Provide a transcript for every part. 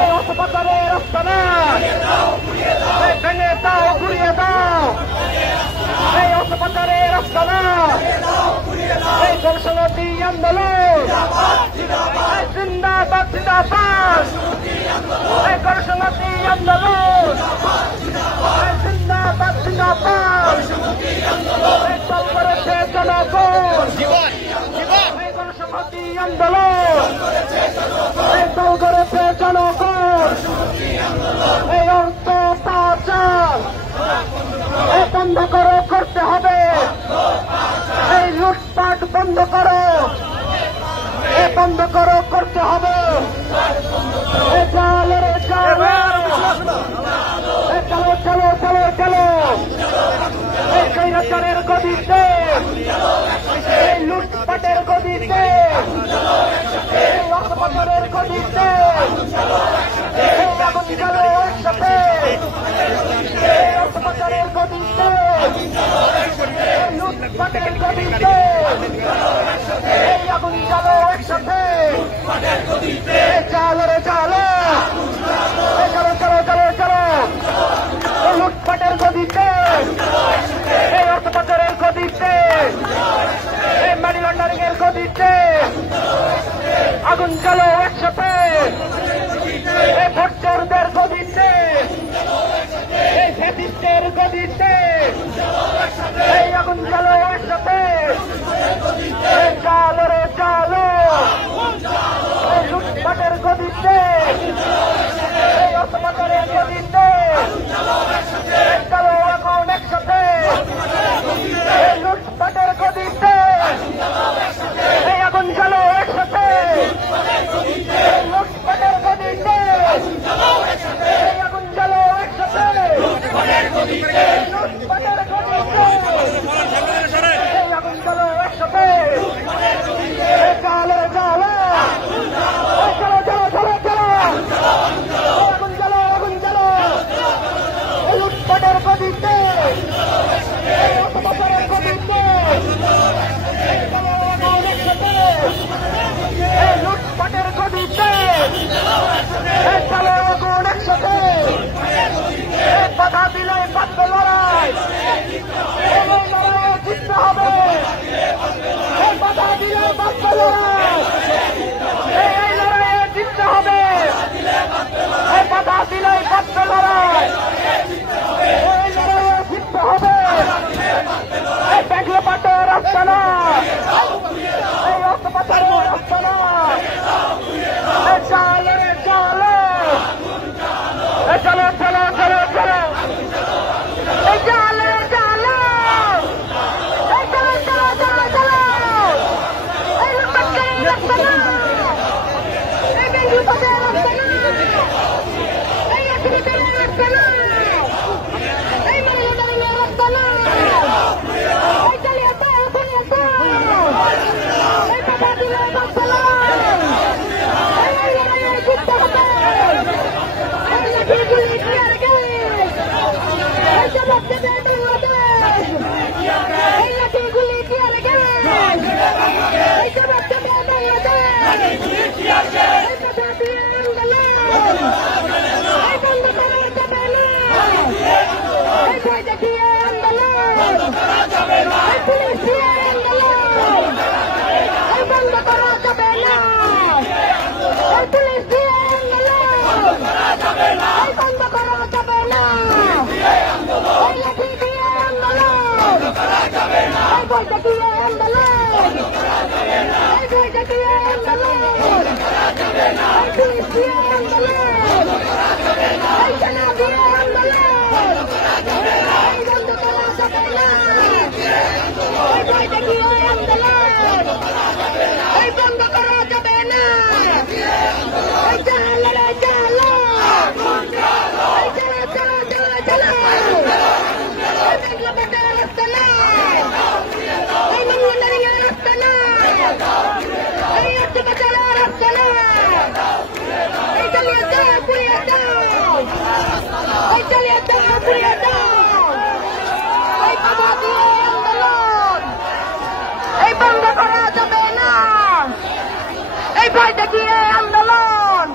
এই অস্ত্রোপচারের আস্তানা ভেঙে দাও, ঘুরিয়ে দাও। এই অস্ত্রোপচারের আস্তানা, এই সংসদী আন্দোলন জিন্দাবাদ, জিন্দাবাদ। এই সংসদী আন্দোলন জিন্দাবাদ, জিন্দাবাদ। এই দল করেছে জনগণ, এই সংসদী আন্দোলন এই দল করেছে জনগণ। এই অর্থ পাচার বন্ধ করো, করতে হবে। এই লুটপাট বন্ধ করো, বন্ধ করো, করতে হবে। চলো চলো চলো চলো চলো। এই স্বৈরাচারের গদিতে, এই লুটপাটের গদিতে, এই অস্ত্রোপচারের গদিতে এই আগুন জ্বালো একসাথে। এই অস্ত্রোপচারের গদিতে, এই লুটপাটের গদিতে এই আগুন জ্বালো একসাথে। চালো রে চালো, চলো চলো চলো চলো। এই লুটপাটের গদিতে, এই অস্ত্রোপচারের গদিতে, এই মানি লন্ডারিং এর গদিতে আগুন জ্বালো একসাথে। এই ভোটচোরদের গদিতে, এই ফ্যাসিস্টের গদিতে এই আগুন জ্বালো একসাথে। এই চালো রে চালো, এই লুটপাটের গদিতে, এই অস্ত্রোপচারের গদিতে এই চালো আগুন একসাথে। এই লুটপাটের গদিতে এই আগুন জ্বালো একসাথে। এই লুটপাটের গদিতে এই আগুন জ্বালো একসাথে। এই লুটপাটের গদিতে এই আগুন জ্বালো একসাথে। এই চালো চালো, চলো চলো চলো চলো। আগুন জ্বালো, আগুন জ্বালো। এই লুটপাটের গদিতে, এই অস্ত্রোপচারের গদিতে এই চালো আগুন একসাথে। এই লুটপাটের গদিতে এই চালো আগুন একসাথে। এই বাধা দিলে বাঁচবে লড়াই, এই লড়াইয়ে জিততে হবে। এই বাধা দিলে বাঁচবে লড়াই, এই লড়াইয়ে জিততে হবে। এই বাধা দিলে বাঁচবে লড়াই, এই লড়াইয়ে জিততে হবে। এই ব্যাংলো পাটের রাস্তা না, এই অস্ত্রোপচারের রাস্তা না। এই চালো রে চালো, এই চলো চলো চলো চলো। এই চালো রে চালো, এই চলো চলো চলো চলো। এই লুটপাটের রাস্তা না, এই ব্যাংলো পাটের রাস্তা না, এই অস্ত্রোপচারের রাস্তা না, এই মানি লন্ডারিং এর রাস্তা না। এই চালিয়ে দাও, চালিয়ে দাও। এই বাধা দিলে বাঁচবে লড়াই, এই লড়াইয়ে জিততে হবে। এই লাঠি গুলি টিয়ার গ্যাস, এই জবাব দেবে বাংলাদেশ। এই লাঠি গুলি টিয়ার গ্যাস, এই জবাব দেবে বাংলাদেশ। এই বাধা দিয়ে আন্দোলন, এই বন্ধ করা যাবে না। এই ভয় দেখিয়ে আন্দোলন, এই পুলিশ দিয়ে আন্দোলন, এই বন্ধ করা যাবে না। এই পুলিশ দিয়ে আন্দোলন, এই বন্ধ করা যাবে না। এই লাঠি দিয়ে আন্দোলন, এই ভয় দেখিয়ে আন্দোলন, এই ভয় দেখিয়ে আন্দোলন, এই পুলিশ দিয়ে আন্দোলন, এই সেনা দিয়ে আন্দোলন, এই বন্ধ করা যাবে না। এই ভয় দেখিয়ে আন্দোলন, এই বন্ধ করা যাবে না। এই চালো রে চালো, এই চলো চলো চলো চলো। এই ব্যাংলো পাটের রাস্তা না, এই মানি লন্ডারিং এর রাস্তা না, এই অস্ত্রোপচারের রাস্তা না। এই চালিয়ে দাও, পুড়িয়ে দাও। এই চালিয়ে দাও, পুড়িয়ে দাও। এই বাধা দিয়ে আন্দোলন, এই বন্ধ করা যাবে না। এই ভয় দেখিয়ে আন্দোলন,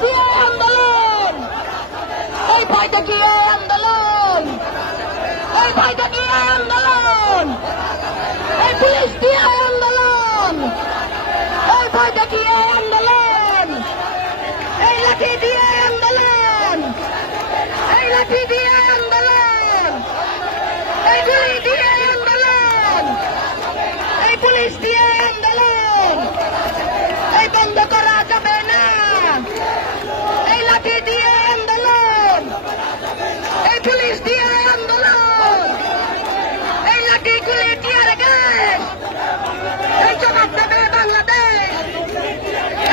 দিয়ে আন্দোলন, এই ভয় দেখিয়ে আন্দোলন, এই ভয় দেখিয়ে আন্দোলন, এই পুলিশ দিয়ে আন্দোলন, এই ভয় দেখিয়ে আন্দোলন, এই লাঠি দিয়ে আন্দোলন, এই লাঠি দিয়ে আন্দোলন, এই গুলি দিয়ে আন্দোলন, এই পুলিশ দিয়ে আন্দোলন, এই বন্ধ করা যাবে না, এই লাঠি দিয়ে আন্দোলন, এই পুলিশ দিয়ে আন্দোলন, এই লাঠি গুলি টিয়ার গ্যাস, এই জবাব দেবে বাংলাদেশ,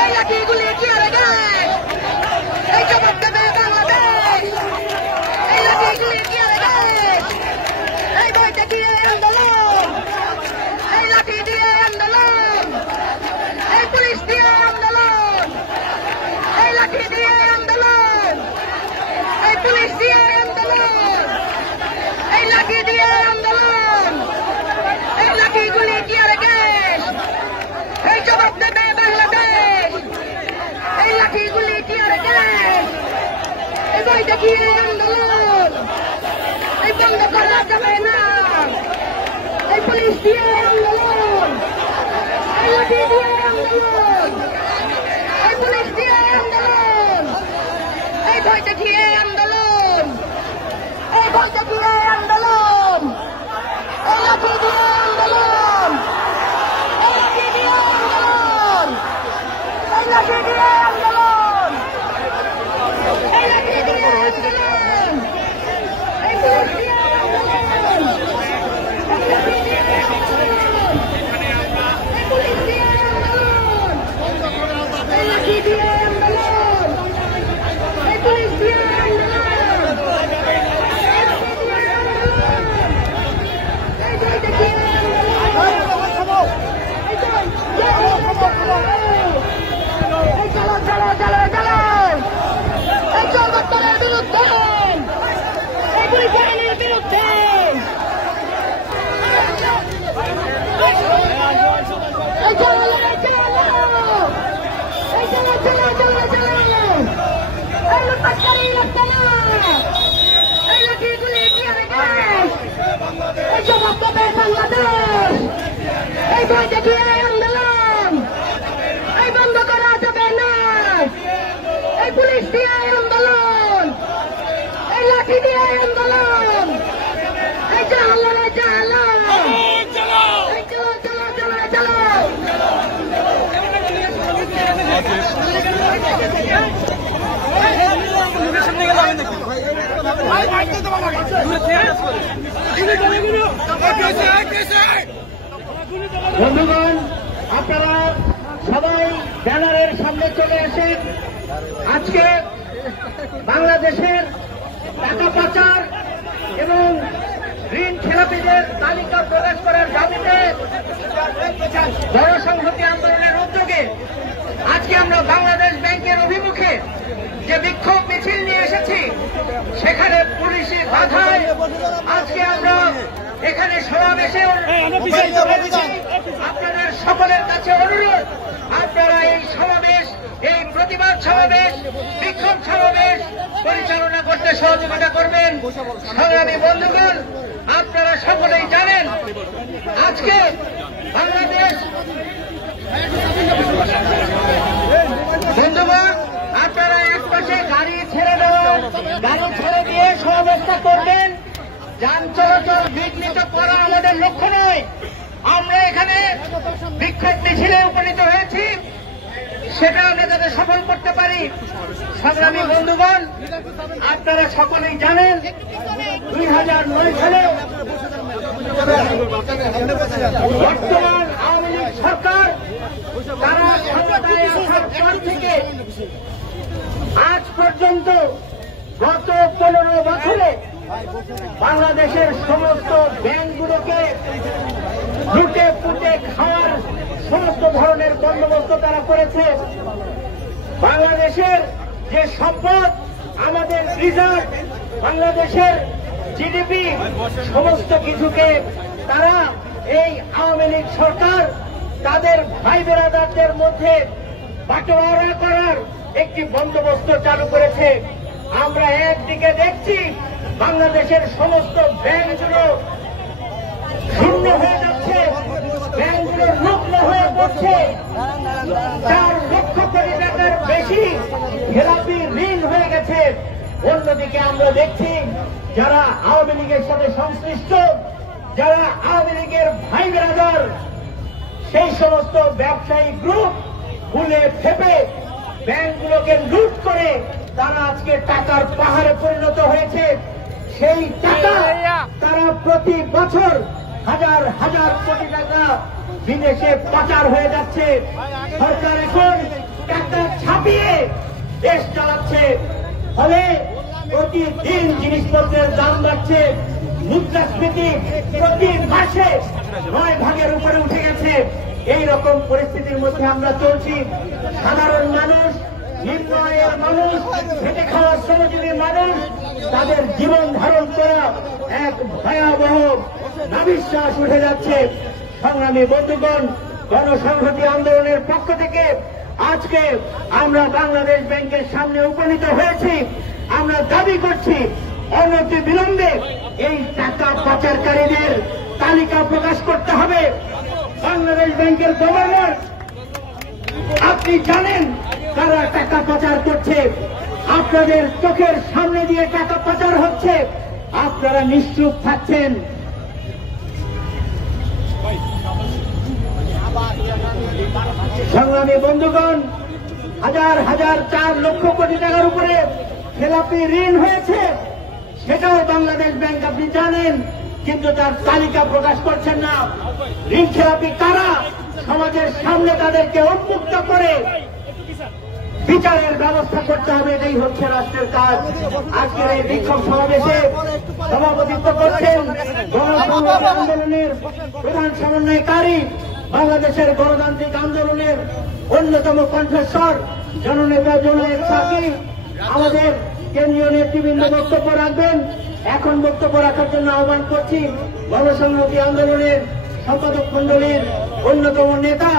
এই লাঠি গুলি টিয়ার গ্যাস, এই জবাব দেবে বাংলাদেশ, এই লাঠি গুলি টিয়ার গ্যাস, এই ভয় দেখিয়ে আন্দোলন, এই লাঠি দিয়ে আন্দোলন, এই পুলিশ দিয়ে আন্দোলন, এই লাঠি দিয়ে আন্দোলন, এই পুলিশ দিয়ে আন্দোলন, এই লাঠি দিয়ে আন্দোলন, এই লাঠি গুলি টিয়ার গ্যাস, এই জবাব দেবে বাংলাদেশ, এই লাঠি গুলি টিয়ার গ্যাস, এই ভয় দেখিয়ে আন্দোলন, এই বন্ধ করা যাবে না, এই পুলিশ দিয়ে আন্দোলন, এই লাঠি দিয়ে আন্দোলন, এই পুলিশ দিয়ে আন্দোলন, এই ভয় দেখিয়ে আন্দোলন, এই ভয় দেখিয়ে আন্দোলন, এই লাঠি দিয়ে আন্দোলন, এই লাঠি দিয়ে আন্দোলন, এই লাঠি দিয়ে আন্দোলন, এই লাঠি দিয়ে আন্দোলন, এই পুলিশ দিয়ে আন্দোলন, এই লাঠি দিয়ে আন্দোলন, এই পুলিশ দিয়ে আন্দোলন, এই লাঠি দিয়ে আন্দোলন, এই পুলিশ দিয়ে আন্দোলন, এই ভয় দেখিয়ে আন্দোলন, এই চলো চলো চলো চলো, এই চৌবাত্তরের বিরুদ্ধে, এই পুলিশ বাহিনীর বিরুদ্ধে, এই চলো চলো, এই চলো চলো চলো চলো, এই লুটপাটকারী রাখতে না, এই লাঠি গুলি টিয়ার গ্যাস, এই জবাব দেবে বাংলাদেশ, এই ভয় দেখিয়ে আন্দোলন, এই বন্ধ করা যাবে না, এই পুলিশ দিয়ে আন্দোলন, এই লাঠি দিয়ে আন্দোলন, এই জাহালো রে জাহালো, এই চলো চলো চলো চলো, বন্ধুগণ, আপনারা সবাই ব্যানারের সামনে চলে আসেন। আজকে বাংলাদেশের টাকা পাচার এবং ঋণ খেলাপিদের তালিকা প্রকাশ করার দাবিতে জনসংহতি আন্দোলনের উদ্যোগে আজকে আমরা বাংলাদেশ ব্যাংকের অভিমুখে যে বিক্ষোভ মিছিল নিয়ে এসেছি, সেখানে পুলিশি বাধায় আজকে আমরা এখানে সমাবেশে আপনাদের সকলের কাছে অনুরোধ, আপনারা এই সমাবেশ, এই প্রতিবাদ সমাবেশ, বিক্ষোভ সমাবেশ পরিচালনা করতে সহযোগিতা করবেন। সংগ্রামী বন্ধুগণ, আপনারা সকলেই জানেন আজকে বাংলাদেশ, বন্ধুগণ আপনারা এক পাশে গাড়ি ছেড়ে দেওয়া, গাড়ি ছেড়ে দিয়ে সমাবেশটা করবেন। যান চলাচল বিঘ্নিত করা আমাদের লক্ষ্য নয়। আমরা এখানে বিক্ষোভ মিছিলে উপনীত হয়েছি, সেটা আমরা যাতে সফল করতে পারি। সংগ্রামী বন্ধুগণ, আপনারা সকলেই জানেন 2009 সালে বর্তমান আওয়ামী লীগ সরকার তারা ক্ষমতায় আসার পর থেকে আজ পর্যন্ত গত 15 বছরে বাংলাদেশের সমস্ত ব্যাংকগুলোকে লুটে পুটে খাওয়ার সমস্ত ধরনের বন্দোবস্ত তারা করেছে। বাংলাদেশের যে সম্পদ, আমাদের রিজার্ভ, বাংলাদেশের জিডিপি, সমস্ত কিছুকে তারা এই আওয়ামী লীগ সরকার তাদের ভাই বেরাদারদের মধ্যে বাটোয়ারা করার একটি বন্দোবস্ত চালু করেছে। আমরা একদিকে দেখছি বাংলাদেশের সমস্ত ব্যাংকগুলো শূন্য হয়ে যাচ্ছে, ব্যাংকগুলো রুগ্ন হয়ে পড়ছে, 4 লক্ষ কোটি টাকার বেশি খেলাপি ঋণ হয়ে গেছে। অন্যদিকে আমরা দেখছি যারা আওয়ামী লীগের সাথে সংশ্লিষ্ট, যারা আওয়ামী লীগের ভাই ব্রাদার, সেই সমস্ত ব্যবসায়ী গ্রুপ ভুলে ফেপে ব্যাংকগুলোকে লুট করে তারা আজকে টাকার পাহাড়ে পরিণত হয়েছে। সেই টাকা তারা প্রতি বছর হাজার হাজার কোটি টাকা বিদেশে পাচার হয়ে যাচ্ছে। সরকার এখন টাকা ছাপিয়ে দেশ চালাচ্ছে, ফলে প্রতিদিন জিনিসপত্রের দাম বাড়ছে, মুদ্রাস্ফীতি প্রতি মাসে 9 ভাগের উপরে উঠে গেছে। এই রকম পরিস্থিতির মধ্যে আমরা চলছি। সাধারণ মানুষ, নিম্ন আয়ের মানুষ, খেটে খাওয়ার শ্রমজীবী মানুষ, তাদের জীবন ধারণ করা এক ভয়াবহ নাবিশ্বাস উঠে যাচ্ছে। সংগ্রামী বন্ধুগণ, গণসংহতি আন্দোলনের পক্ষ থেকে আজকে আমরা বাংলাদেশ ব্যাংকের সামনে উপনীত হয়েছি। আমরা দাবি করছি অনতি বিলম্বে এই টাকা পাচারকারীদের তালিকা প্রকাশ করতে হবে। বাংলাদেশ ব্যাংকের গভর্নর, আপনি জানেন কারা টাকা পাচার করছে, আপনাদের চোখের সামনে দিয়ে টাকা পাচার হচ্ছে, আপনারা নিশ্চুপ থাকছেন। সংগ্রামী বন্ধুগণ, হাজার হাজার 4 লক্ষ কোটি টাকার উপরে খেলাপি ঋণ হয়েছে, সেটাও বাংলাদেশ ব্যাংক আপনি জানেন, কিন্তু তার তালিকা প্রকাশ করছেন না। ঋণ খেলাপি কারা, সমাজের সামনে তাদেরকে উন্মুক্ত করে বিচারের ব্যবস্থা করতে হবে, এটাই হচ্ছে রাষ্ট্রের কাজ। আজকের এই বিক্ষোভ সমাবেশে সভাপতিত্ব করছেন গণসংহতি আন্দোলনের প্রধান সমন্বয়কারী, বাংলাদেশের গণতান্ত্রিক আন্দোলনের অন্যতম কণ্ঠস্বর জননেতা জনায়েত সাকিব। আমাদের কেন্দ্রীয় নেতৃবৃন্দ বক্তব্য রাখবেন। এখন বক্তব্য রাখার জন্য আহ্বান করছি গণসংহতি আন্দোলনের সম্পাদক মন্ডলীর অন্যতম নেতা,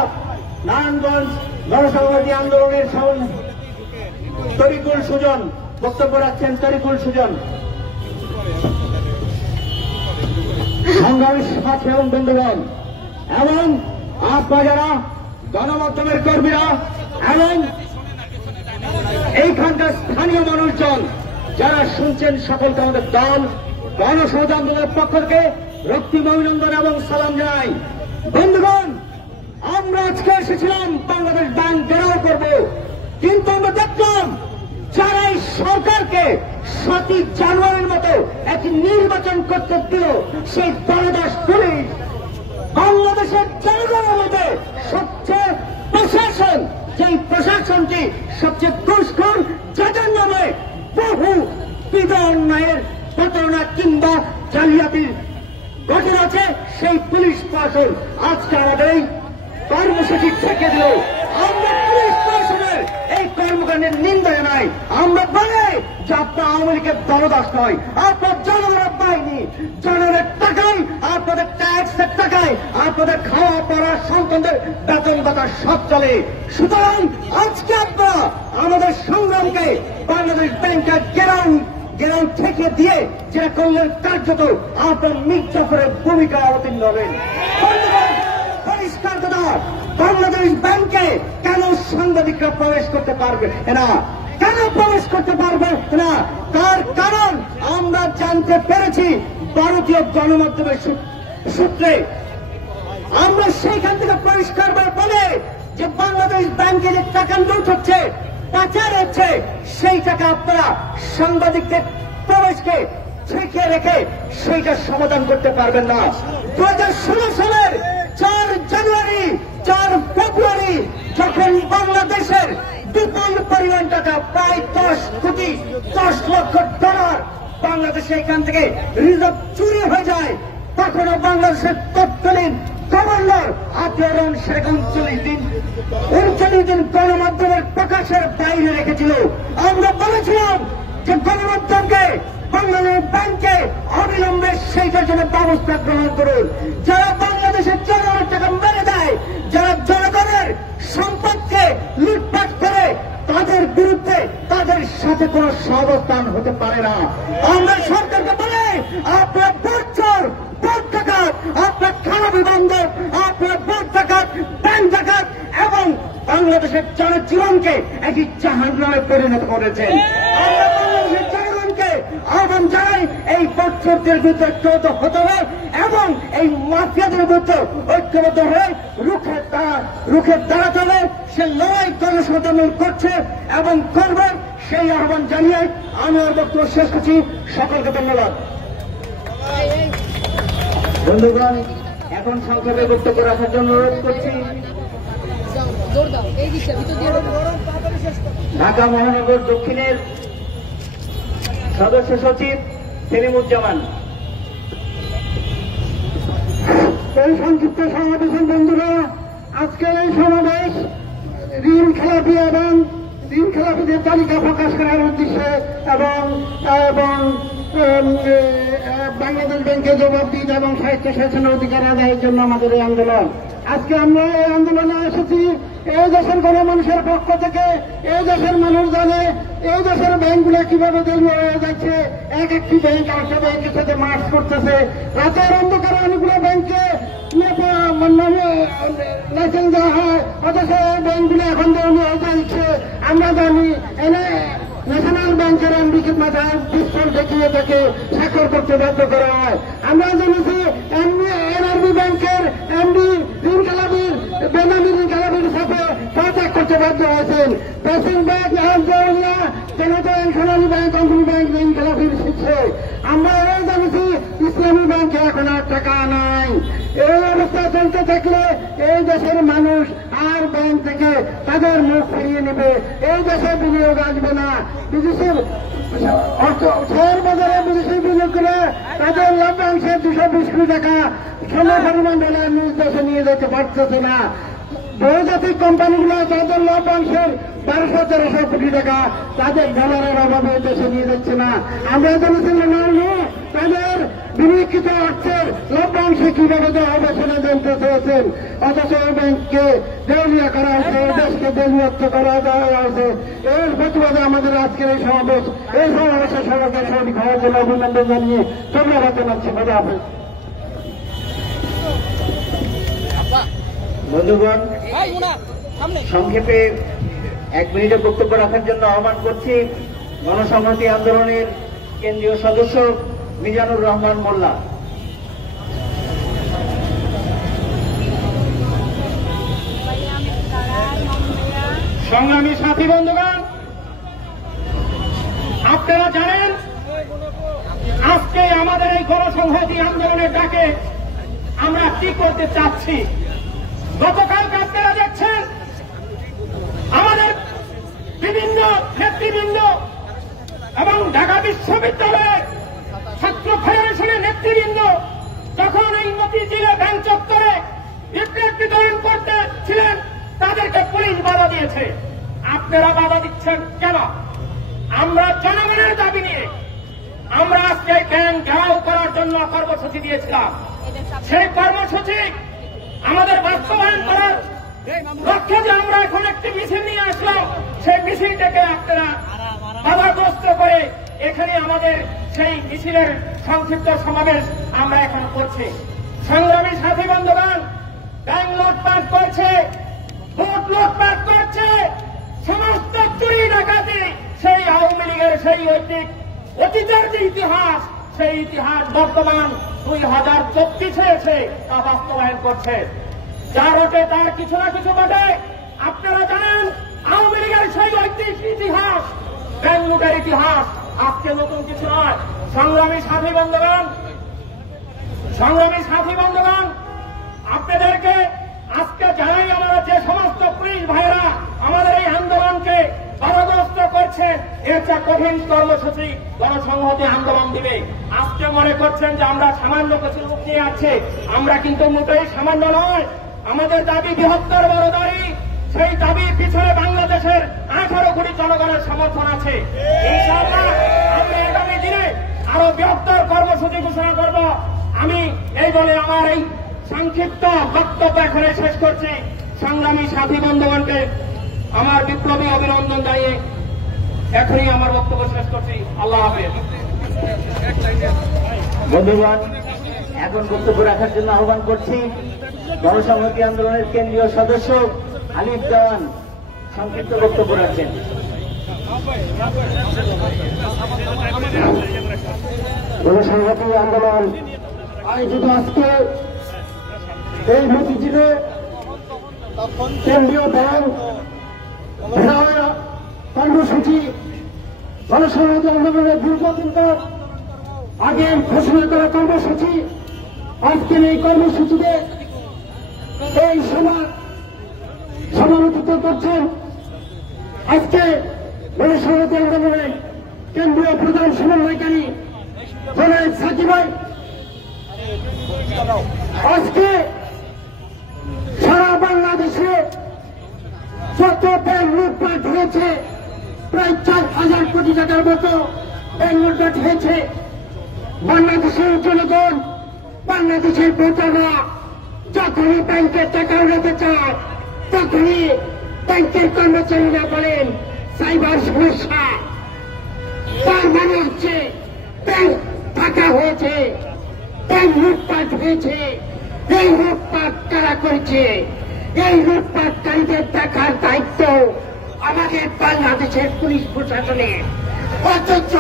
নারায়ণগঞ্জ গণসংহতি আন্দোলনের তরিকুল সুজন। বক্তব্য রাখছেন তরিকুল সুজন। সংগ্রামী সাথী এবং বন্ধুগণ, এবং আপনারা যারা গণমাধ্যমের কর্মীরা এবং এইখানকার স্থানীয় মানুষজন যারা শুনছেন, সকলকে আমাদের দল গণসংহতি আন্দোলনের পক্ষ থেকে রক্তিম অভিনন্দন এবং সালাম জানাই। বন্ধুগণ, আমরা আজকে এসেছিলাম বাংলাদেশ ব্যাংক ঘেরাও করব, কিন্তু আমরা দেখলাম যারা এই সরকারকে 7 জানুয়ারির মতো একটি নির্বাচন করতে দিল, সেই দলদাস পুলিশ বাংলাদেশের জনগণের মধ্যে সবচেয়ে প্রশাসন, যেই প্রশাসনটি সবচেয়ে দুষ্কর, যাদের নামে বহু বিধা অন্যায়ের প্রতারণা কিংবা জালিয়াতির ঘটনা আছে, সেই পুলিশ প্রশাসন আজকে আমাদের এই কর্মসূচি থেকে দিল। আমরা পুলিশ প্রশাসনের এই কর্মকাণ্ডের নিন্দা জানাই। আমরা বলি যে আপনার আওয়ামী লীগের দলদাস নয়, আপনার জনগণের বাহিনী, জনগণের টাকায়, আপনাদের ট্যাক্সের টাকায় আপনাদের খাওয়া পড়া, সন্তানদের বেতন ভাতা সব চলে। সুতরাং আজকে আপনারা আমাদের সংগ্রামকে বাংলাদেশ ব্যাংকের গেরাউ থেকে দিয়ে যেটা করলেন, কার্যত আপনার মীর জাফরের ভূমিকায় অবতীর্ণ হবেন। পরিষ্কার কথা, বাংলাদেশ ব্যাংকে কেন সাংবাদিকরা প্রবেশ করতে পারবে না, কেন প্রবেশ করতে পারবে না, তার কারণ আমরা জানতে পেরেছি ভারতীয় গণমাধ্যমের সূত্রে। আমরা সেইখান থেকে পরিষ্কার বলে যে বাংলাদেশ ব্যাংকে যে টাকা লুট হচ্ছে, পাচার হচ্ছে, সেই টাকা আপনারা সাংবাদিকদের প্রবেশকে ঠেকে রেখে সেইটা সমাধান করতে পারবেন না। 2016 সালের 4 জানুয়ারি 4 ফেব্রুয়ারি যখন বাংলাদেশের বিপুল পরিমাণ টাকা, প্রায় 10 কোটি 10 লক্ষ ডলার বাংলাদেশে এখান থেকে রিজার্ভ চুরি হয়ে যায়, তখনও বাংলাদেশের তৎকালীন গভর্নর আব্দুর শেখ 39 দিন গণমাধ্যমের প্রকাশের বাইরে রেখেছিল। আমরা বলেছিলাম যে গণমাধ্যমকে, বাংলাদেশ ব্যাংকে অবিলম্বে সেইটার জন্য ব্যবস্থা গ্রহণ করুন। যারা বাংলাদেশের জনগণের টাকা মেরে দেয়, যারা জনগণের সম্পদকে লুটপাট এর সাথে কোন সহাবস্থান হতে পারে না। আমরা সরকারকে বলে আপনার বছর ভোট ডাকাত, আপনার খারাপি বান্ধব, আপনার ভোট ডাকাত, ব্যাংক ডাকাত এবং বাংলাদেশের জনজীবনকে একই জাহান্নামে পরিণত করেছেন। আমরা বাংলাদেশের জনগণকে আহ্বান জানাই এই বছরদের বিরুদ্ধে ঐক্যবদ্ধ হতে হবে এবং এই মাফিয়াদের বিরুদ্ধে ঐক্যবদ্ধ হয়ে রুখে দাঁড়াতে হবে। সে লড়াই জনসাধারণ করছে এবং করবে, সেই আহ্বান জানিয়ে আমি আমার বক্তব্য শেষ করছি। সকলকে ধন্যবাদ। বন্ধুগণ, এখন সংক্ষেপে বক্তব্য রাখার জন্য অনুরোধ করছি ঢাকা মহানগর দক্ষিণের সদস্য সচিব সেলিমুজ্জামান। এই সংক্ষিপ্ত সমাবেশের বন্ধুরা, আজকের এই সমাবেশ ঋণ খেলাপি এবং ঋণ খেলাপিদের তালিকা প্রকাশ করার উদ্দেশ্যে এবং বাংলাদেশ ব্যাংকে জবাবদিহিতা এবং স্বায়ত্তশাসনের অধিকার আদায়ের জন্য আমাদের এই আন্দোলন। আজকে আমরা এই আন্দোলনে এসেছি এই দেশের কোন মানুষের পক্ষ থেকে। এই দেশের মানুষ জানে এই দেশের ব্যাংকগুলো কিভাবে দেউলিয়া হয়ে যাচ্ছে। এক একটি ব্যাংক আরেকটা ব্যাংকের সাথে মার্চ করতেছে। রাতের অন্ধকারে অনেকগুলো ব্যাংকে লাইসেন্স দেওয়া হয়, অথচ এই ব্যাংকগুলো এখন দেউলিয়া হয়ে যাচ্ছে। আমরা জানি এনে ন্যাশনাল ব্যাংকের এমডিকে মাথায় পিস্তল দেখিয়ে তাকে স্বাক্ষর করতে বাধ্য করা হয়। আমরা জেনেছি এনআরবি ব্যাংকের এমডি ঋণ খেলাপির বেনামি ঋণ খেলাপির সাথে পদত্যাগ করতে বাধ্য হয়েছেন। প্রেসিং ব্যাংক দেউলিয়া, জনতা ব্যাংক, সোনালী ব্যাংক, অগ্রণী ব্যাংক ঋণ খেলাপির শীর্ষে। আমরা এও জানেছি ইসলামী ব্যাংকে এখন আর টাকা নাই। এই অবস্থা চলতে থাকলে এই দেশের মানুষ আর ব্যাংক থেকে তাদের মুখ ফিরিয়ে নেবে। এই দেশে বিনিয়োগ আসবে না। বিদেশি শেয়ার বাজারে বিদেশি বিনিয়োগ করে তাদের লভ্যাংশে 220 কোটি টাকা সমপরিমাণ ডলার নিজ দেশে নিয়ে যেতে পারতেছে না। বহুজাতিক কোম্পানিগুলো তাদের লভ্যাংশের 1200-1300 কোটি টাকা তাদের ডলারের অভাবে দেশে নিয়ে যাচ্ছে না। আমরা জেনেছিলাম তাদের বিনিয়োগিত অর্থের লভ্যাংশে কিভাবে দেওয়া হবে সেটা জানতে চেয়েছেন, অথচ এই ব্যাংককে দেউলিয়া করা হয়েছে, এই দেশকে দেউলিয়ত্ব করা দেওয়া হয়েছে। এর প্রতিবাদে আমাদের আজকের এই সমাবেশ, এই সমাবেশের সবাইকে সঠিক হওয়ার জন্য অভিনন্দন জানিয়ে ধন্যবাদ জানাচ্ছি। মজা হবে বন্ধুগণ, সংক্ষেপে 1 মিনিটের বক্তব্য রাখার জন্য আহ্বান করছি গণসংহতি আন্দোলনের কেন্দ্রীয় সদস্য মিজানুর রহমান মোল্লা। সংগ্রামী সাথী বন্ধুগণ, আপনারা জানেন আজকে আমাদের এই গণসংহতি আন্দোলনের ডাকে আমরা কি করতে চাচ্ছি। গতকাল আপনারা দেখছেন আমাদের বিভিন্ন নেতৃবৃন্দ এবং ঢাকা বিশ্ববিদ্যালয়ের ছাত্র ফেডারেশনের নেতৃবৃন্দ যখন এই মতিঝিলে ব্যাংক চত্বরে বিপ্লব বিতরণ করতেছিলেন তাদেরকে পুলিশ বাধা দিয়েছে। আপনারা বাধা দিচ্ছেন কেন? আমরা জনগণের দাবি নিয়ে আমরা আজকে ব্যাংক ঘেরাও করার জন্য কর্মসূচি দিয়েছিলাম। সেই কর্মসূচি আমাদের বাস্তবায়ন করার লক্ষ্যে যে আমরা এখন একটি মিছিল নিয়ে আসলাম, সেই মিছিলটাকে আপনারা বাধাগ্রস্ত করে এখানে আমাদের সেই মিছিলের সংক্ষিপ্ত সমাবেশ আমরা এখন করছি। সংগ্রামী সাথী বন্ধুগণ, ব্যাংক লুটপাট করছে, ভোট লুটপাট করছে, সমস্ত চুরি ডাকাতি সেই আওয়ামী লীগের সেই অতীতের যে ইতিহাস, সেই ইতিহাস বর্তমান 2024 এসে তা বাস্তবায়ন করছে। যার ওঠে তার কিছু না কিছু ঘটে। আপনারা জানেন আওয়ামী লীগের সেই ঐতিহ্য ইতিহাস, ব্যাংক লুটের ইতিহাস আজকে নতুন কিছু নয়। সংগ্রামী সাথী বন্ধুগণ, আপনাদেরকে আজকে জানাই আমরা যে সমস্ত পুলিশ ভাইরা আমাদের এই আন্দোলনকে বাধাগ্রস্ত করছে, এর চেয়ে কঠিন কর্মসূচি গণসংহতি আন্দোলন দিবে। আজকে মনে করছেন যে আমরা সামান্য কিছু লোক নিয়ে আছে, আমরা কিন্তু মোটেই সামান্য নয়। আমাদের দাবি বৃহত্তর বড় দাবি, সেই দাবির পিছনে বাংলাদেশের 18 কোটি জনগণের সমর্থন আছে। ইনশাআল্লাহ আমরা আগামী দিনে আরো বৃহত্তর কর্মসূচি ঘোষণা করব। আমি এই বলে আমার এই সংক্ষিপ্ত বক্তব্য এখানে শেষ করছি। সংগ্রামী সাথী বন্ধুগণকে আমার বিপ্লবী অভিনন্দন জানিয়ে এখনই আমার বক্তব্য শেষ করছি। আল্লাহ হাফেজ। বন্ধুগণ, এখন বক্তব্য রাখার জন্য আহ্বান করছি গণসংহতি আন্দোলনের কেন্দ্রীয় সদস্য আলিফ দেওয়ান সংক্ষিপ্ত বক্তব্য রাখছেন। গণসংহতি আন্দোলন আয়োজিত আজকে এই মতিঝিলে কেন্দ্রীয় ব্যাংক কর্মসূচি গণসংহতি আন্দোলনের দীর্ঘদিন পর আগে ঘোষণা করা কর্মসূচি আজকের এই কর্মসূচিতে এই সমালোচিত করছেন আজকে গণসংহতি আন্দোলনের কেন্দ্রীয় প্রধান সমন্বয়কারী জনাব সাকিব ভাই। আজকে সারা বাংলাদেশে যত ব্যাংক লুটপাট হয়েছে প্রায় 4,000 কোটি টাকার মতো ব্যাংক লুটপাট হয়েছে। বাংলাদেশের জনগণ, বাংলাদেশের ভোটাররা যখনই ব্যাংকের টাকা উঠাতে চায় তখনই ব্যাংকের কর্মচারীরা বলেন সাইবার সমস্যা। তার মানে হচ্ছে ব্যাংক টাকা হয়েছে, ব্যাংক লুটপাট হয়েছে। এই লুটপাট কারা করেছে? এই লুটপাটকারীদের দেখার দায়িত্ব আমাদের বাংলাদেশের পুলিশ প্রশাসনের। অথচ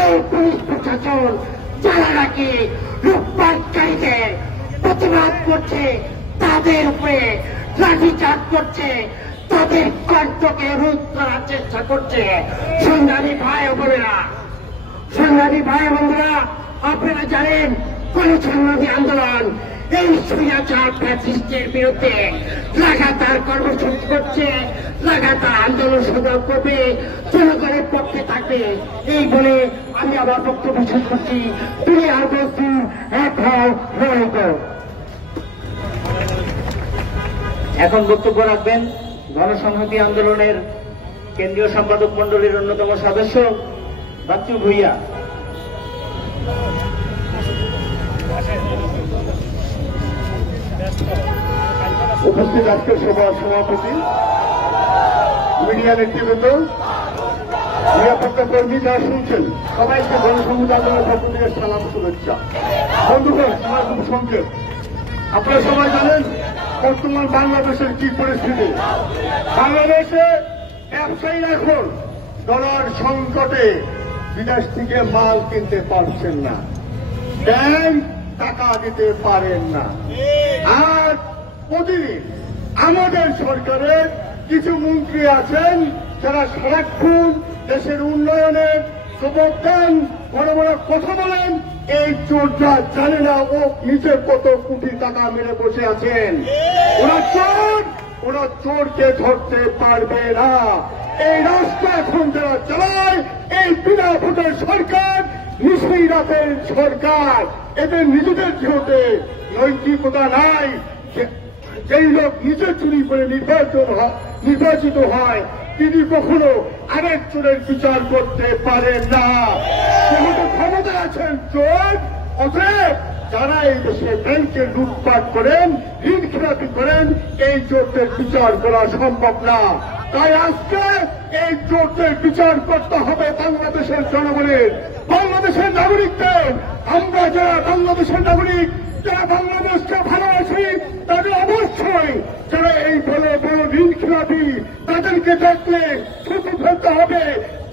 এই পুলিশ প্রশাসন যারা নাকি লুটপাটকারীদের প্রতিবাদ করছে তাদের উপরে লাঠিচার্জ করছে, তাদের কণ্ঠকে রোধ করার চেষ্টা করছে। সংগ্রামী ভাই ও বোনেরা, সংগ্রামী ভাই বন্ধুরা, আপনারা জানেন গণসংহতি আন্দোলন এই স্বৈরাচার ফ্যাসিস্টের বিরুদ্ধে লাগাতার কর্মসূচি করছে, লাগাতার আন্দোলন সংগ্রাম করবে, জনগণের পক্ষে থাকবে। এই বলে আমি আবার বক্তব্য শেষ করছি। তুমি আর বলছি এক হও রহিত। এখন বক্তব্য রাখবেন গণসংহতি আন্দোলনের কেন্দ্রীয় সম্পাদক মন্ডলীর অন্যতম সদস্য বাচ্চু ভুইয়া। উপস্থিত আজকের সভার সভাপতি, মিডিয়া নেতৃবৃন্দ, নিরাপত্তা কর্মী যারা শুনছেন সবাইকে গণসংহতি আন্দোলনের পক্ষ থেকে সালাম শুভেচ্ছা। বন্ধুগণ, আমার খুব সংক্ষেপ। আপনারা সবাই জানেন বর্তমান বাংলাদেশের কি পরিস্থিতি। বাংলাদেশে ব্যবসায়ীরা এখন ডলার সংকটে বিদেশ থেকে মাল কিনতে পারছেন না, ব্যাংক টাকা দিতে পারেন না। আর প্রতিদিন আমাদের সরকারের কিছু মন্ত্রী আছেন যারা সারাক্ষণ দেশের উন্নয়নের শপথ দেন, বড় বড় কথা বলেন। এই চোররা জানে না ও নিজে কত কোটি টাকা মেরে বসে আছেন। ওরা চোর, ওরা চোরকে ধরতে পারবে না। এই রাস্তা এখন যারা চালায় এই বিনা ভোটের সরকার, নিশি রাতের সরকার, এদের নিজেদের যেহেতু নৈতিকতা নাই। যেই লোক নিজে চুরি করে নির্বাচিত হয় তিনি কখনো আরেক চোরের বিচার করতে পারেন না। যেহেতু ক্ষমতা আছেন চোর, অতএব যারা এই দেশে ব্যাংকে লুটপাট করেন, ঋণ খেলাপি করেন, এই চোরদের বিচার করা সম্ভব না। তাই আজকে এই চোরদের বিচার করতে হবে বাংলাদেশের জনগণের, বাংলাদেশের নাগরিকদের। আমরা যারা বাংলাদেশের নাগরিক, যারা বাংলাদেশকে ভালোবাসি, তাদের অবশ্যই যারা এই বড় বড় ঋণ খেলাপি তাদেরকে দেখলে ছুটি ফেলতে হবে,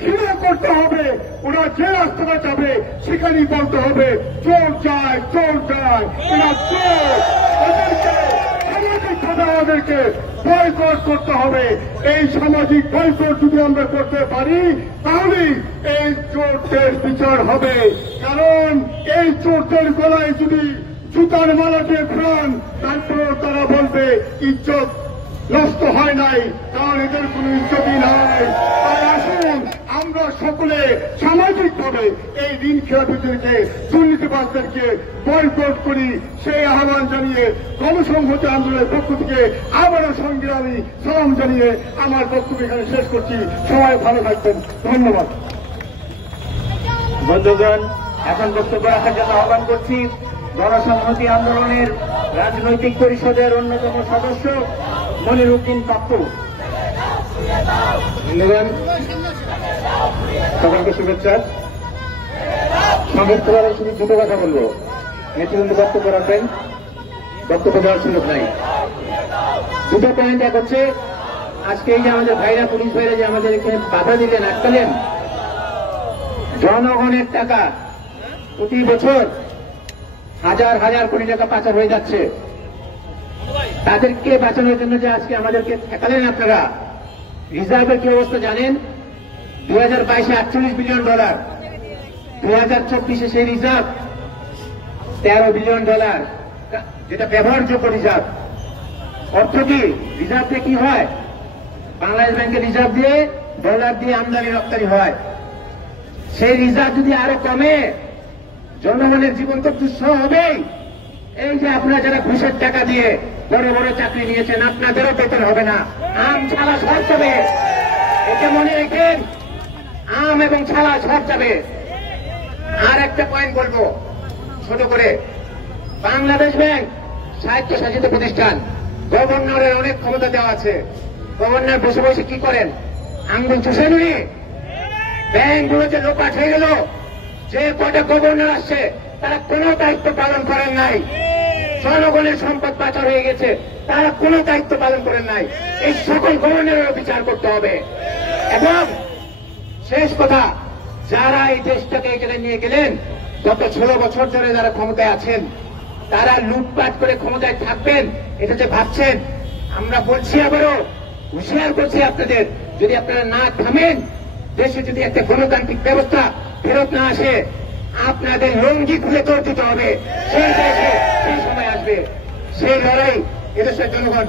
ঘৃণা করতে হবে। ওরা যে রাস্তাটা যাবে সেখানেই বলতে হবে চোর যায়, চোর যায়, এরা চোর। ওদেরকে সামাজিকভাবে আমাদেরকে বয়কট করতে হবে। এই সামাজিক বয়কট যদি আমরা করতে পারি তাহলেই এই চোরদের বিচার হবে। কারণ এই চোরদের গলায় যদি জুতার মালা দিয়ে ফেরান তারপরেও তারা বলবে ইজ্জত নষ্ট হয় নাই, কারণ এদের কোন ইজ্জতই নাই। তাই আসুন আমরা সকলে সামাজিকভাবে এই ঋণ খেলাপিদেরকে, দুর্নীতিবাজদেরকে বয়কট করি। সেই আহ্বান জানিয়ে গণসংহতি আন্দোলনের পক্ষ থেকে আবারও সংগ্রামী সালাম জানিয়ে আমার বক্তব্য এখানে শেষ করছি। সবাই ভালো থাকবেন, ধন্যবাদ। বন্ধুগণ, এখন বক্তব্য রাখার জন্য আহ্বান করছি গণসংহতি আন্দোলনের রাজনৈতিক পরিষদের অন্যতম সদস্য মনিরুদ্দিন পাপ্পু। সকলকে শুভেচ্ছা। সংক্ষিপ্তভাবে শুধু দুটো কথা বলবো। নেতৃবৃন্দ বক্তব্য রাখবেন, বক্তব্য দেওয়ার সুযোগ নাই। দুটো পয়েন্ট। এক হচ্ছে, আজকে এই যে আমাদের ভাইরা, পুলিশ ভাইরা যে আমাদের এখানে বাধা দিলেন, আটকালেন, জনগণের টাকা প্রতি বছর হাজার হাজার কোটি টাকা পাচার হয়ে যাচ্ছে। তাদেরকে বাঁচানোর জন্য যে আজকে আমাদেরকে ঠেকালেন আপনারা, রিজার্ভের কি অবস্থা জানেন? 2022-এ $48 বিলিয়ন, 2024-এ সেই রিজার্ভ $13 বিলিয়ন, যেটা ব্যবহারযোগ্য রিজার্ভ। অর্থ কি? রিজার্ভ দিয়ে কি হয়? বাংলাদেশ ব্যাংকের রিজার্ভ দিয়ে ডলার দিয়ে আমদানি রপ্তানি হয়। সেই রিজার্ভ যদি আরো কমে, জনগণের জীবন তো দুঃসহ হবেই। এই যে আপনারা যারা ঘুষের টাকা দিয়ে বড় বড় চাকরি নিয়েছেন, আপনাদেরও বেতন হবে না, আম ছালা সব যাবে। এটা মনে রেখেন, আম এবং ছালা সব যাবে। আর একটা পয়েন্ট বলবো ছোট করে, বাংলাদেশ ব্যাংক স্বায়ত্তশাসিত প্রতিষ্ঠান, গভর্নরের অনেক ক্ষমতা দেওয়া আছে। গভর্নর বসে বসে কি করেন? আঙ্গুল চুষে নিয়ে ব্যাংকগুলো যে লোপাট হয়ে গেল, যে কটা গভর্নর আসছে তারা কোনো দায়িত্ব পালন করেন নাই। জনগণের সম্পদ পাচার হয়ে গেছে, তারা কোনো দায়িত্ব পালন করেন নাই। এই সকল গভর্নরেরও বিচার করতে হবে। এবং শেষ কথা, যারা এই দেশটাকে এই জায়গায় নিয়ে গেলেন, গত 16 বছর ধরে যারা ক্ষমতায় আছেন, তারা লুটপাট করে ক্ষমতায় থাকবেন এটা যে ভাবছেন, আমরা বলছি, আবারও হুঁশিয়ার করছি আপনাদের, যদি আপনারা না থামেন, দেশে যদি একটা গণতান্ত্রিক ব্যবস্থা ফেরত না আসে, আপনাদের লঙ্গি খুলে তোর দিতে হবে। সেই দেশে সেই সময় আসবে, সেই লড়াই এদেশের জনগণ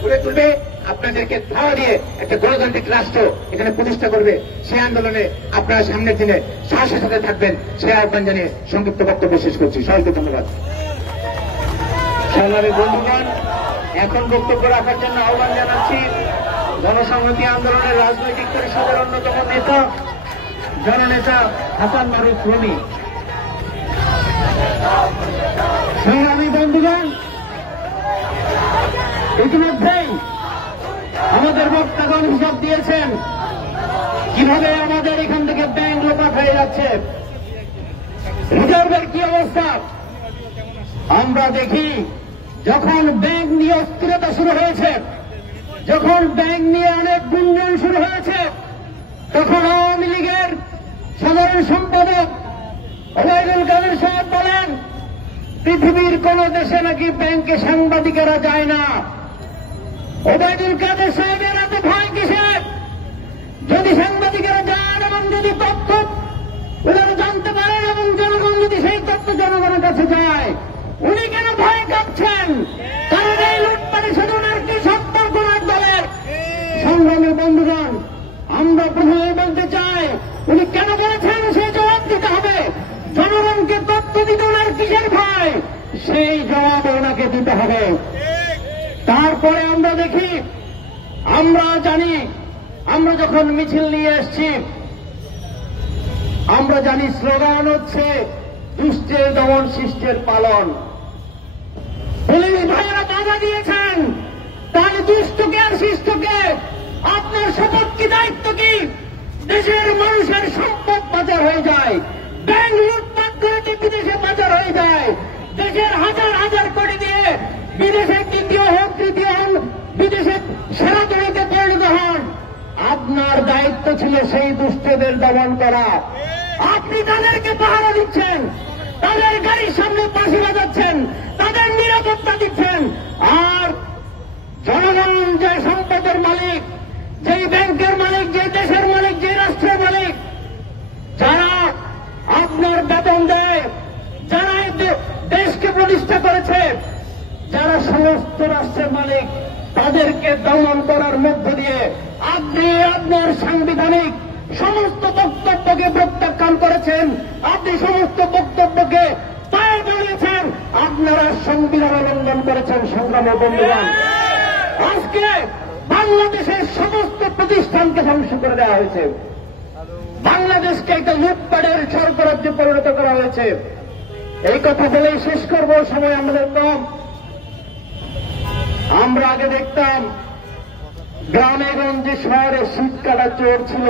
গড়ে তুলবে। আপনাদেরকে ধাওয়া দিয়ে একটা গণতান্ত্রিক রাষ্ট্র এখানে প্রতিষ্ঠা করবে। সেই আন্দোলনে আপনারা সামনের দিনে সাহসের সাথে থাকবেন, সেই আহ্বান জানিয়ে সংক্ষিপ্ত বক্তব্য শেষ করছি। সবাইকে ধন্যবাদ। সংগ্রামী বন্ধুগণ, এখন বক্তব্য রাখার জন্য আহ্বান জানাচ্ছি জনসংহতি আন্দোলনের রাজনৈতিক পরিষদের অন্যতম নেতা, জননেতা হাসান মারুফ রুমি। সংগ্রামী বন্ধুগণ, ইতিমধ্যেই আমাদের বক্তাগণ হিসাব দিয়েছেন কিভাবে আমাদের এখান থেকে ব্যাংক লোপাট হয়ে যাচ্ছে, রিজার্ভের কি অবস্থা। আমরা দেখি, যখন ব্যাংক নিয়ে অস্থিরতা শুরু হয়েছে, যখন ব্যাংক নিয়ে অনেক গুঞ্জন শুরু হয়েছে, তখন আওয়ামী লীগের সাধারণ সম্পাদক ওবায়দুল কাদের সাহেব বলেন, পৃথিবীর কোন দেশে নাকি ব্যাংকে সাংবাদিকেরা যায় না। ওবায়দুল কাদের সাহেবের এত ভয় কিসের? যদি সাংবাদিকেরা যান এবং যদি তথ্য ওনারা জানতে পারেন এবং জনগণ যদি সেই তথ্য জনগণের কাছে যায়, উনি কেন ভয় কাঁপছেন? কারণ এই লুটপাটের সাথে ওনার কি সম্পর্ক ওনার দলের? সংগ্রামী বন্ধুগণ, আমরা প্রথমে বলতে চাই, উনি কেন বলেছেন সেই জবাব দিতে হবে। জনগণকে তথ্য দিতে ওনার কিসের ভয়, সেই জবাব ওনাকে দিতে হবে। তারপরে আমরা দেখি, আমরা জানি, আমরা যখন মিছিল নিয়ে এসছি, আমরা জানি স্লোগান হচ্ছে দুষ্টের দমন শিষ্টের পালন। পুলিশ ভাইয়েরা বাধা দিয়েছেন, তাহলে দুষ্টকে আর শিষ্টকে আপনার শপথ কি, দায়িত্ব কি? দেশের মানুষের সম্পদ পাচার হয়ে যায়, ব্যাংক লুটপাট করে বিদেশে পাচার হয়ে যায়, দেশের হাজার হাজার কোটি দিয়ে বিদেশে তৃতীয় হোক, তৃতীয় হন, বিদেশে সেরা দলিতে পরিণত হন। আপনার দায়িত্ব ছিল সেই দুষ্টদের দমন করা। আপনি তাদেরকে পাহারা দিচ্ছেন, তাদের গাড়ির সামনে পাশে বাজাচ্ছেন, তাদের নিরাপত্তা দিচ্ছেন। আর জনগণ যে সম্পদের মালিক, যেই ব্যাংকের মালিক, যে দেশের মালিক, যে রাষ্ট্রের মালিক, যারা আপনার বেতন দেয়, যারা দেশকে প্রতিষ্ঠা করেছে, যারা সমস্ত রাষ্ট্রের মালিক, তাদেরকে দমন করার মধ্য দিয়ে আপনি আপনার সাংবিধানিক সমস্ত বক্তব্যকে প্রত্যাখ্যান করেছেন। আপনি সমস্ত বক্তব্যকে পায়ে বলিয়েছেন, আপনারা সংবিধান লঙ্ঘন করেছেন। সংগ্রামী বন্ধুগণ, আজকে বাংলাদেশের সমস্ত প্রতিষ্ঠানকে ধ্বংস করে দেওয়া হয়েছে, বাংলাদেশকে একটা লুটপাটের স্বর্গরাজ্যে পরিণত করা হয়েছে। এই কথা বলেই শেষ করব, সময় আমাদের কম। আমরা আগে দেখতাম গ্রামে গঞ্জে শহরে শীত কাটা চোর ছিল,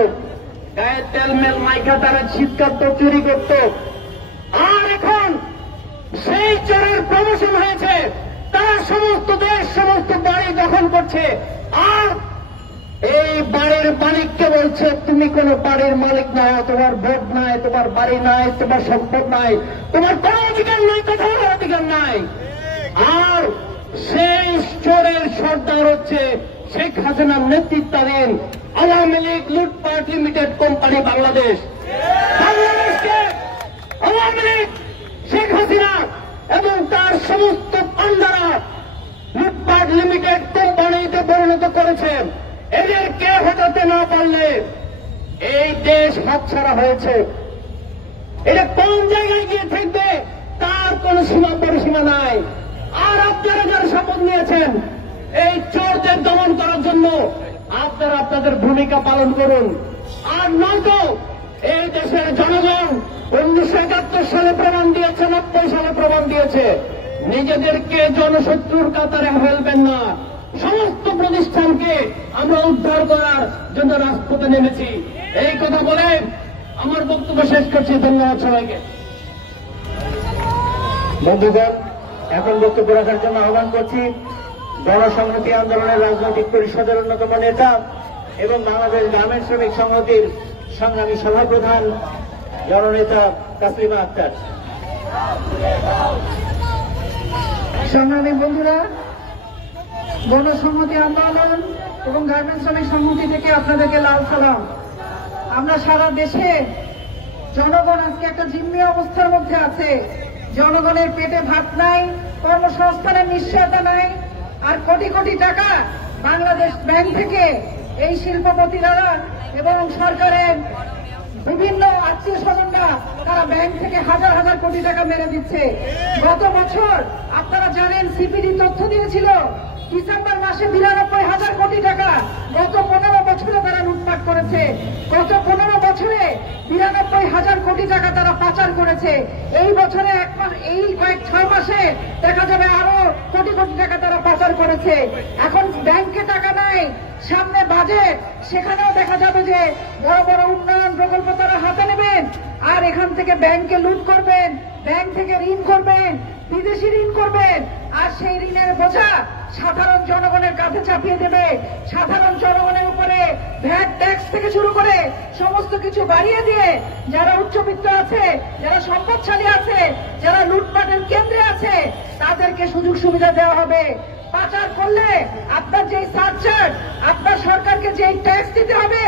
গায়ে তেলমেল মাইকা তারা শীতকাল তো চুরি করত। আর এখন সেই চোরের প্রমোশন হয়েছে, তারা সমস্ত দেশ সমস্ত বাড়ি দখল করছে। আর এই বাড়ির মালিককে বলছে তুমি কোন বাড়ির মালিক নয়, তোমার ভোট নাই, তোমার বাড়ি নাই, তোমার সম্পদ নাই, তোমার কোন অধিকার নাই, কোথাও অধিকার নাই। আর সেই চোরের সর্দার হচ্ছে শেখ হাসিনার নেতৃত্বাধীন আওয়ামী লীগ লুটপাট লিমিটেড কোম্পানি বাংলাদেশ। বাংলাদেশকে আওয়ামী লীগ শেখ হাসিনা এবং তার সমস্ত পান্ডারা লুটপাট লিমিটেড কোম্পানিতে পরিণত করেছে। এদেরকে হটাতে না পারলে এই দেশ হাতছাড়া হয়েছে। এটা কোন জায়গায় গিয়ে থাকবে তার কোন সীমা পরিসীমা নাই। আর আপনারা যারা শপথ নিয়েছেন এই চোরদের দমন করার জন্য, আপনারা আপনাদের ভূমিকা পালন করুন। আর নয়তো এই দেশের জনগণ 1971 সালে প্রমাণ দিয়েছে, 90 সালে প্রমাণ দিয়েছে, নিজেদেরকে জনশত্রুর কাতারে ফেলবেন না। সমস্ত প্রতিষ্ঠানকে আমরা উদ্ধার করার জন্য রাজপথে নেমেছি। এই কথা বলে আমার বক্তব্য শেষ করছি। ধন্যবাদ সবাইকে। বন্ধুগণ, এখন বক্তব্য রাখার জন্য আহ্বান করছি গণসংহতি আন্দোলনের রাজনৈতিক পরিষদের অন্যতম নেতা এবং বাংলাদেশ গ্রামীণ শ্রমিক সংহতির সংগ্রামী সভাপ্রধান জননেতা তাসলিমা আক্তার। সংগ্রামী বন্ধুরা, গণসংহতি আন্দোলন এবং গার্মেন্টস শ্রমিক সংহতি থেকে আপনাদেরকে লাল সালাম। আমরা সারা দেশে জনগণ আজকে একটা জিম্মি অবস্থার মধ্যে আছে। জনগণের পেটে ভাত নাই, কর্মসংস্থানের নিশ্চয়তা নাই, আর কোটি কোটি টাকা বাংলাদেশ ব্যাংক থেকে এই শিল্পপতিরা এবং সরকারের বিভিন্ন আত্মীয় স্বজনরা তারা ব্যাংক থেকে হাজার হাজার কোটি টাকা মেরে দিচ্ছে। গত বছর আপনারা জানেন সিপিডি তথ্য দিয়েছিল ডিসেম্বর মাসে 92,000 কোটি টাকা গত 15 বছরে তারা লুটপাট করেছে। গত 15 বছরে 92,000 কোটি টাকা তারা পাচার করেছে। এই বছরে এই কয়েক 6 মাসে দেখা যাবে আরো কোটি কোটি টাকা তারা পাচার করেছে। এখন ব্যাংকে টাকা নাই, সামনে বাজেট, সেখানেও দেখা যাবে যে বড় বড় উন্নয়ন প্রকল্প তারা হাতে নেবেন আর এখান থেকে ব্যাংকে লুট করবেন, ব্যাংক থেকে ঋণ করবেন, বিদেশি ঋণ করবেন, আর সেই ঋণের বোঝা সাধারণ জনগণের কাছে চাপিয়ে দেবে। সাধারণ জনগণের উপরে ভ্যাট ট্যাক্স থেকে শুরু করে সমস্ত কিছু বাড়িয়ে দিয়ে যারা উচ্চবিত্ত আছে, যারা সম্পদশালী আছে, যারা লুটপাটের কেন্দ্রে আছে তাদেরকে সুযোগ সুবিধা দেওয়া হবে। পাচার করলে আপনার যেই সারচার্জ, আপনার সরকারকে যেই ট্যাক্স দিতে হবে,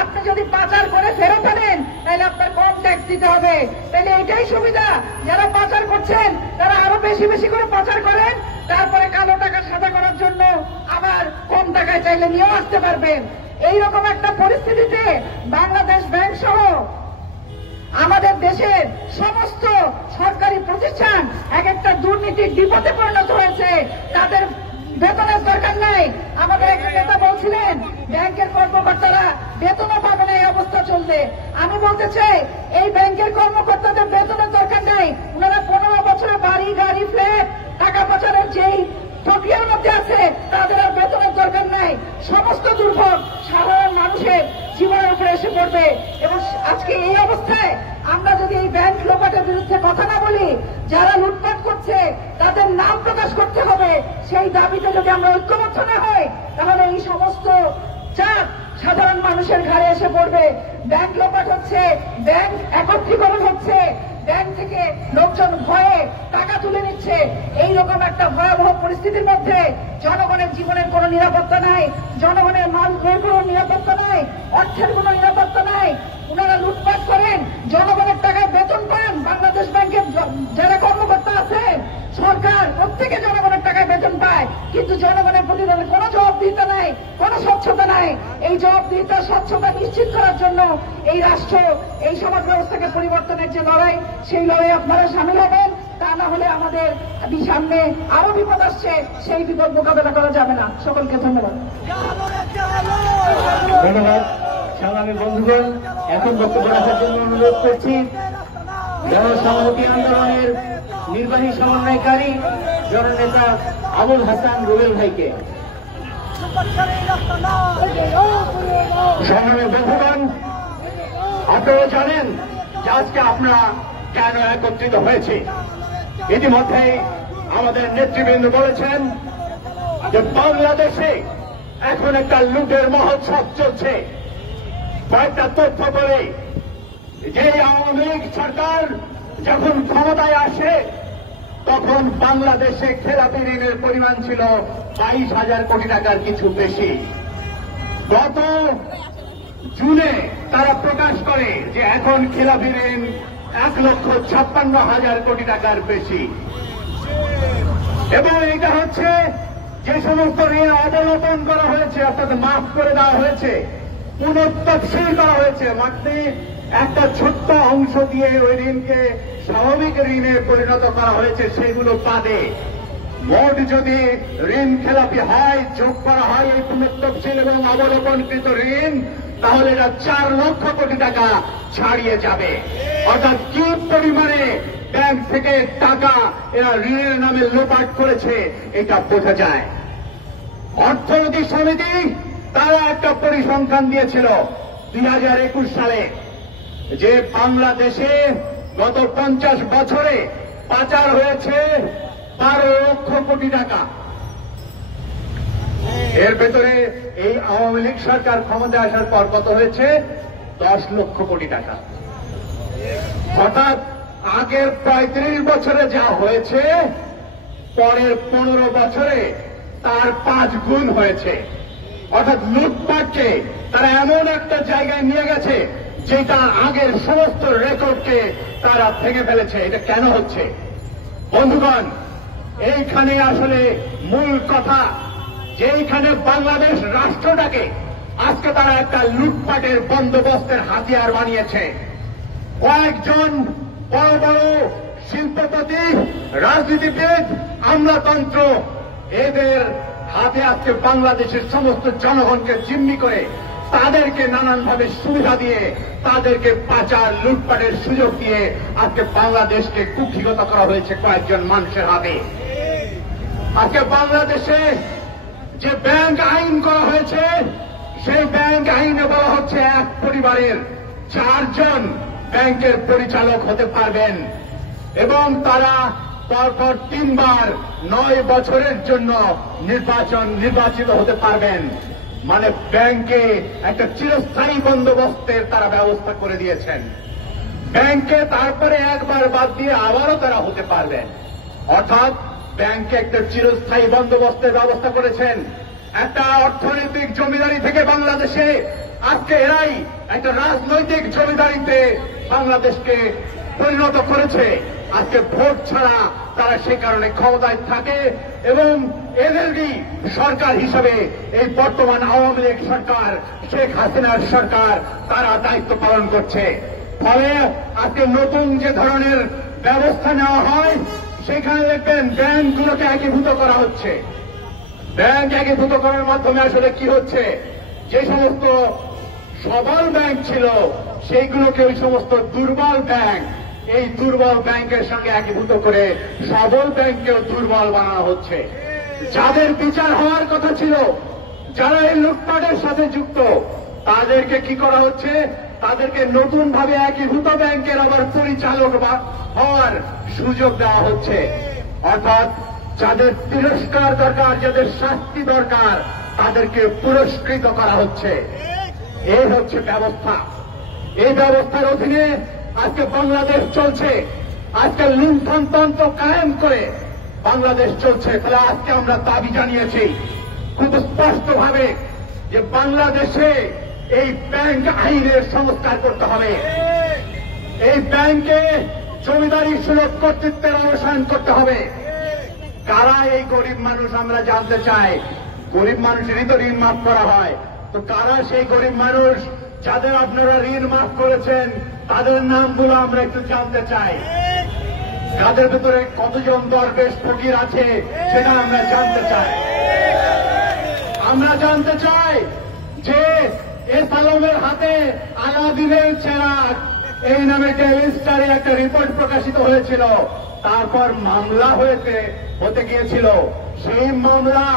আপনি যদি পাচার করে ফেরত আনেন তাহলে আপনার কম ট্যাক্স দিতে হবে। তাহলে এটাই সুবিধা। যারা পাচার করছেন তারা আরো বেশি বেশি করে পাচার করেন, তারপরে কালো টাকা সাদা করার জন্য আবার কম টাকায় চাইলে নিয়েও আসতে পারবেন। এইরকম একটা পরিস্থিতিতে বাংলাদেশ ব্যাংক সহ আমাদের দেশের সমস্ত সরকারি প্রতিষ্ঠান এক একটা দুর্নীতির বিপদে পরিণত হয়েছে। তাদের বেতনের দরকার নাই। আমাদের এক নেতা বলছিলেন ব্যাংকের কর্মকর্তারা বেতনও পাবে না, এই অবস্থা চলবে। আমি বলতে চাই এই ব্যাংকের কর্মকর্তাদের বেতনের দরকার নাই। ওনারা 15 বছরে বাড়ি গাড়ি ফ্ল্যাট টাকা পাচারের যেই প্রক্রিয়ার মধ্যে আছে তাদের আর বেতনের দরকার নাই। সমস্ত দুর্ভোগ সাধারণ মানুষের জীবনের উপরে এসে পড়বে। এবং আজকে এই অবস্থায় আমরা যদি এই ব্যাংক লোপাটের বিরুদ্ধে কথা না বলি, যারা লুটপাট করছে তাদের নাম প্রকাশ করতে হবে, সেই দাবিতে যদি আমরা ঐক্যবদ্ধ না হই তাহলে এই সমস্ত চাপ সাধারণ মানুষের ঘাড়ে এসে পড়বে। ব্যাংক লোপাট হচ্ছে, ব্যাংক একত্রীকরণ হচ্ছে, ব্যাংক থেকে লোকজন ভয়ে টাকা তুলে নিচ্ছে। এইরকম একটা ভয়াবহ পরিস্থিতির মধ্যে জনগণের জীবনের কোনো নিরাপত্তা নাই, জনগণের মালের কোনো নিরাপত্তা নাই, অর্থের কোনো নিরাপত্তা নাই। ওনারা লুটপাট করেন, জনগণের টাকায় বেতন পান। বাংলাদেশ ব্যাংকের যারা কর্মকর্তা আছেন, সরকার প্রত্যেকে জনগণের টাকায় বেতন পায়, কিন্তু জনগণের প্রতি তাদের কোনো জবাবদিহিতা নাই, কোনো স্বচ্ছতা নাই। এই জবাবদিহিতা স্বচ্ছতা নিশ্চিত করার জন্য এই রাষ্ট্র, এই সমাজ ব্যবস্থাকে পরিবর্তনের যে লড়াই, সেই লড়াই আপনারা সামিল হবেন। তা না হলে আমাদের সামনে আরো বিপদ আসছে, সেই বিপদ মোকাবেলা করা যাবে না। সকলকে ধন্যবাদ। ধন্যবাদ সংগ্রামী বন্ধুগণ। এখন বক্তব্য রাখার জন্য অনুরোধ করছি গণসংহতি আন্দোলনের নির্বাহী সমন্বয়কারী জননেতা আবুল হাসান রুবেল ভাইকে। সংগ্রামী বন্ধুগণ, আপনারা জানেন যে আজকে আমরা কেন একত্রিত হয়েছি। ইতিমধ্যেই আমাদের নেতৃবৃন্দ বলেছেন যে বাংলাদেশে এখন একটা লুটের মহোৎসব চলছে। কয়েকটা তথ্য বলে যে আওয়ামী লীগ সরকার যখন ক্ষমতায় আসে তখন বাংলাদেশে খেলাপি ঋণের পরিমাণ ছিল 22,000 কোটি টাকার কিছু বেশি। গত জুনে তারা প্রকাশ করে যে এখন খেলাপি ঋণ 1,56,000 কোটি টাকার বেশি। এবং এটা হচ্ছে যে সমস্ত ঋণ অবলোকন করা হয়েছে অর্থাৎ মাফ করে দেওয়া হয়েছে, পুনঃতফসিল করা হয়েছে, মাত্র একটা ছোট্ট অংশ দিয়ে ওই ঋণকে স্বাভাবিক ঋণে পরিণত করা হয়েছে, সেগুলো বাদে মোট যদি ঋণ খেলাপি হয়, যোগ করা হয় এই পুনঃতফসিল এবং অবলোকনকৃত ঋণ, তাহলে এটা 4 লক্ষ কোটি টাকা ছাড়িয়ে যাবে। অর্থাৎ কি পরিমাণে ব্যাংক থেকে টাকা এরা ঋণের নামে লোপাট করেছে এটা বোঝা যায়। অর্থনীতি সমিতি তারা একটা পরিসংখ্যান দিয়েছিল 2021 সালে যে বাংলাদেশে গত 50 বছরে পাচার হয়েছে 12 লক্ষ কোটি টাকা। এর ভেতরে এই আওয়ামী লীগ সরকার ক্ষমতায় আসার পর কত হয়েছে? 10 লক্ষ কোটি টাকা। অর্থাৎ আগের 35 বছরে যা হয়েছে পরের 15 বছরে তার 5 গুণ হয়েছে। অর্থাৎ লুটপাটকে তারা এমন একটা জায়গায় নিয়ে গেছে যেটা আগের সমস্ত রেকর্ডকে তারা ভেঙে ফেলেছে। এটা কেন হচ্ছে বন্ধুগণ? এইখানে আসলে মূল কথা যে এইখানে বাংলাদেশ রাষ্ট্রটাকে আজকে তারা একটা লুটপাটের বন্দোবস্তের হাতিয়ার বানিয়েছে। কয়েকজন বড় বড় শিল্পপতি, রাজনীতিবিদ, আমলাতন্ত্র এদের হাতে আজকে বাংলাদেশের সমস্ত জনগণকে জিম্মি করে তাদেরকে নানানভাবে সুবিধা দিয়ে তাদেরকে পাচার লুটপাটের সুযোগ দিয়ে আজকে বাংলাদেশকে কুক্ষিগত করা হয়েছে কয়েকজন মানুষের হাতে। আজকে বাংলাদেশে যে ব্যাংক আইন করা হয়েছে সেই ব্যাংক আইনে বলা হচ্ছে এক পরিবারের 4 জন ব্যাংকের পরিচালক হতে পারবেন এবং তারা পরপর 3 বার 9 বছরের জন্য নির্বাচিত হতে পারবেন। মানে ব্যাংকে একটা চিরস্থায়ী বন্দোবস্তের তারা ব্যবস্থা করে দিয়েছেন। ব্যাংকে তারপরে একবার বাদ দিয়ে আবারও তারা হতে পারবেন। অর্থাৎ ব্যাংকে একটা চিরস্থায়ী বন্দোবস্তের ব্যবস্থা করেছেন। একটা অর্থনৈতিক জমিদারি থেকে বাংলাদেশে আজকে এরাই একটা রাজনৈতিক জমিদারিতে বাংলাদেশকে পরিণত করেছে। আজকে ভোট ছাড়া তারা সেই কারণে ক্ষমতায় থাকে এবং এদেরই সরকার হিসাবে এই বর্তমান আওয়ামী লীগ সরকার, শেখ হাসিনার সরকার তারা দায়িত্ব পালন করছে। ফলে আজকে নতুন যে ধরনের ব্যবস্থা নেওয়া হয় সেখানে দেখবেন ব্যাংকগুলোকে একীভূত করা হচ্ছে। ব্যাংক একীভূত করার মাধ্যমে আসলে কি হচ্ছে, যে সমস্ত সবল ব্যাংক ছিল সেইগুলোকে ওই সমস্ত দুর্বল ব্যাংক, এই দুর্বল ব্যাংকের সঙ্গে একীভূত করে সবল ব্যাংককেও দুর্বল বানানো হচ্ছে। যাদের বিচার হওয়ার কথা ছিল, যারা এই লুটপাটের সাথে যুক্ত, তাদেরকে কি করা হচ্ছে, তাদেরকে নতুন ভাবে একীভূত ব্যাংকের আবার পরিচালক হওয়ার সুযোগ দেওয়া হচ্ছে। অর্থাৎ যাদের তিরস্কার দরকার, যাদের শাস্তি দরকার, তাদেরকে পুরস্কৃত করা হচ্ছে। এই হচ্ছে ব্যবস্থা। এই ব্যবস্থার অধীনে আজকে বাংলাদেশ চলছে। আজকে লুণ্ঠনতন্ত্র কায়েম করে বাংলাদেশ চলছে। ফলে আজকে আমরা দাবি জানিয়েছি খুব স্পষ্টভাবে যে বাংলাদেশে এই ব্যাংক আইনের সংস্কার করতে হবে। এই ব্যাংকে জমিদারি সুলভ কর্তৃত্বের অবসান করতে হবে। কারা এই গরিব মানুষ আমরা জানতে চাই। গরিব মানুষেরই তো ঋণ মাফ করা হয়, তো কারা সেই গরিব মানুষ যাদের আপনারা ঋণ মাফ করেছেন তাদের নামগুলো আমরা একটু জানতে চাই। তাদের ভেতরে কতজন দরবেশ ফকির আছে সেটা আমরা জানতে চাই। আমরা জানতে চাই যে এস আলমের হাতে আলাদিনের চেরাগ এই নামে ডেইলি স্টারে একটা রিপোর্ট প্রকাশিত হয়েছিল, তারপর মামলা হতে গিয়েছিল। সেই মামলা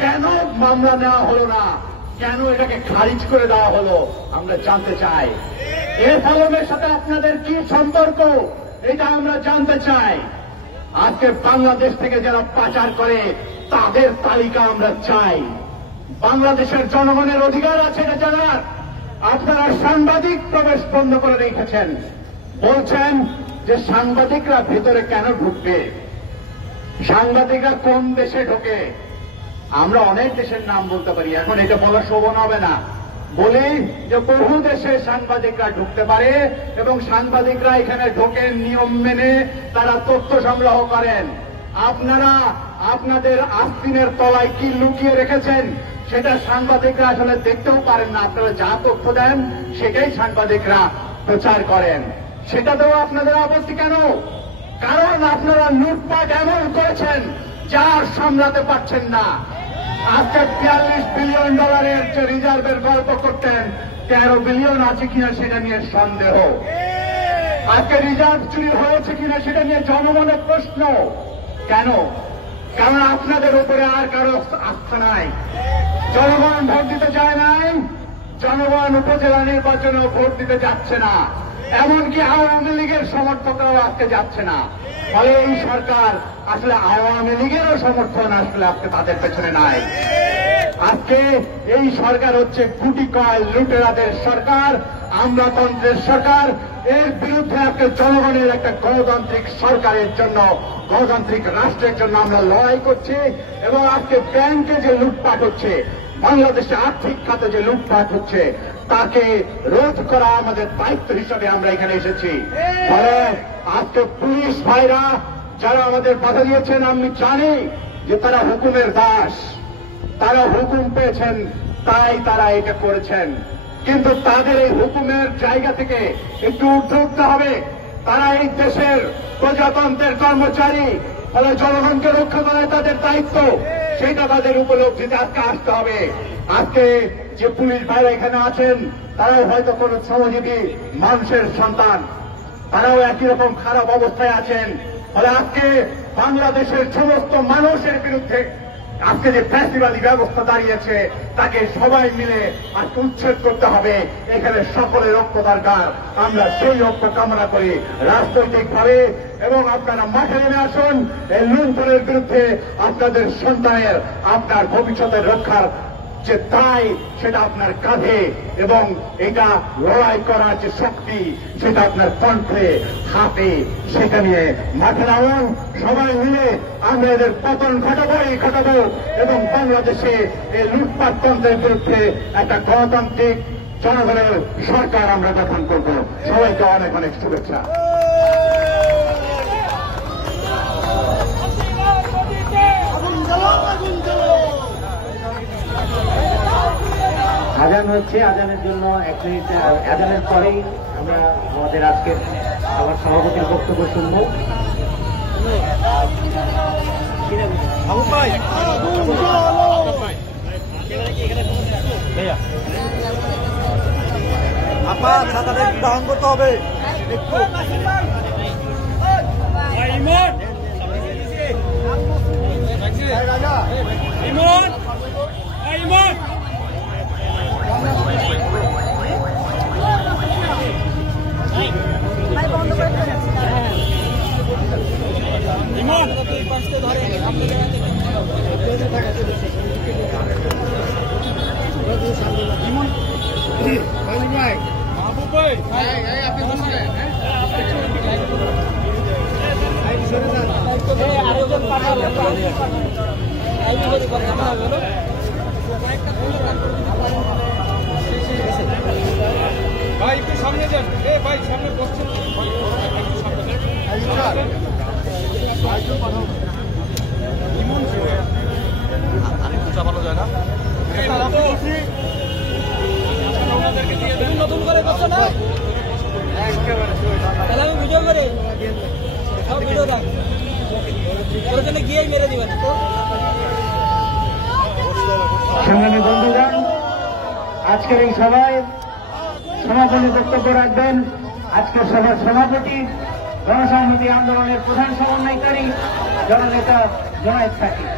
কেন মামলা নেওয়া হলো না, কেন এটাকে খারিজ করে দেওয়া হলো আমরা জানতে চাই। এর ফলমের সাথে আপনাদের কি সম্পর্ক এটা আমরা জানতে চাই। আজকে বাংলাদেশ থেকে যারা পাচার করে তাদের তালিকা আমরা চাই। বাংলাদেশের জনগণের অধিকার আছে এটা জানার। আপনারা সাংবাদিক প্রবেশ বন্ধ করে রেখেছেন, বলছেন যে সাংবাদিকরা ভিতরে কেন ঢুকবে, সাংবাদিকরা কোন দেশে ঢোকে। আমরা অনেক দেশের নাম বলতে পারি, এখন এটা বলা শোভন হবে না। বলি যে বহু দেশে সাংবাদিকরা ঢুকতে পারে এবং সাংবাদিকরা এখানে ঢোকেন নিয়ম মেনে, তারা তথ্য সংগ্রহ করেন। আপনারা আপনাদের আস্তিনের তলায় কি লুকিয়ে রেখেছেন সেটা সাংবাদিকরা আসলে দেখতেও পারেন না। আপনারা যা তথ্য দেন সেটাই সাংবাদিকরা প্রচার করেন। সেটাতেও আপনাদের আপত্তি কেন? কারণ আপনারা লুটপাট এমন করেছেন যার সামলাতে পারছেন না। আজকে $42 বিলিয়ন যে রিজার্ভের গল্প করতেন, 13 বিলিয়ন আছে কিনা সেটা নিয়ে সন্দেহ। আজকে রিজার্ভ চুরি হয়েছে কিনা সেটা নিয়ে জনমনের প্রশ্ন। কেন? কারণ আপনাদের উপরে আর কারো আস্থা নাই। জনগণ ভোট দিতে চায় নাই, জনগণ উপজেলা নির্বাচনেও ভোট দিতে যাচ্ছে না, এমনকি আওয়ামী লীগের সমর্থকরাও আজকে যাচ্ছে না। ফলে এই সরকার আসলে আওয়ামী লীগেরও সমর্থন আসলে আজকে তাদের পেছনে নাই। আজকে এই সরকার হচ্ছে গুটি কয় লুটেরাদের সরকার, আমলাতন্ত্রের সরকার। এর বিরুদ্ধে আজকে জনগণের একটা গণতান্ত্রিক সরকারের জন্য, গণতান্ত্রিক রাষ্ট্রের জন্য আমরা লড়াই করছি। এবং আজকে ব্যাংকে যে লুটপাট হচ্ছে, বাংলাদেশে আর্থিক খাতে যে লুটপাট হচ্ছে, তাকে রোধ করা আমাদের দায়িত্ব হিসাবে আমরা এখানে এসেছি। ফলে আজকে পুলিশ ভাইরা যারা আমাদের বাধা দিয়েছেন, আমি জানি যে তারা হুকুমের দাস, তারা হুকুম পেয়েছেন তাই তারা এটা করেছেন। কিন্তু তাদের এই হুকুমের জায়গা থেকে একটু ঊর্ধ্বে উঠতে হবে। তারা এই দেশের প্রজাতন্ত্রের কর্মচারী, ফলে জনগণকে রক্ষা করা তাদের দায়িত্ব, সেটা তাদের উপলব্ধিতে আজকে আসতে হবে। আজকে যে পুলিশ ভাইরা এখানে আছেন তারাও হয়তো কোন শ্রমজীবী মানুষের সন্তান, তারাও একই রকম খারাপ অবস্থায় আছেন। ফলে আজকে বাংলাদেশের সমস্ত মানুষের বিরুদ্ধে আজকে যে ফ্যাসিবাদী ব্যবস্থা দাঁড়িয়েছে তাকে সবাই মিলে আজকে উচ্ছেদ করতে হবে। এখানে সকলের ঐক্য দরকার। আমরা সেই ঐক্য কামনা করি রাজনৈতিকভাবে। এবং আপনারা মাঠে নেমে আসুন, এই লুণ্ঠনের বিরুদ্ধে আপনাদের সন্তানের, আপনার ভবিষ্যতের রক্ষার যে দায় সেটা আপনার কাঁধে, এবং এটা লড়াই করার যে শক্তি সেটা আপনার কণ্ঠে, হাতে, সেটা নিয়ে মাঠে নামুন। সবাই মিলে আমরা এদের পতন ঘটাবো এবং বাংলাদেশে এই লুটপাট তন্ত্রের বিরুদ্ধে একটা গণতান্ত্রিক জনগণের সরকার আমরা গঠন করব। সবাইকে অনেক অনেক শুভেচ্ছা। আজান হচ্ছে, আজানের জন্য 1 মিনিট, আজানের পরেই আমরা আমাদের আজকের আবার সভাপতির বক্তব্য শুনবো। আপা ছাতাটা গ্রহণ করতে হবে একটু। ভাই একটু সামনে যান, ভাই সামনে বসছেন, আরেকটু চাপানো যায় না? নতুন করে করছো না? তাহলে আমি ভিডিও করে সব ভিডিও রাখ, ওর জন্য গিয়েই মেরে দিবেন। সংগ্রামী বন্ধুগণ, আজকের এই সভায় সমাপনী বক্তব্য রাখবেন আজকের সভার সভাপতি, গণসংহতি আন্দোলনের প্রধান সমন্বয়কারী জননেতা জুনায়েদ সাকিব।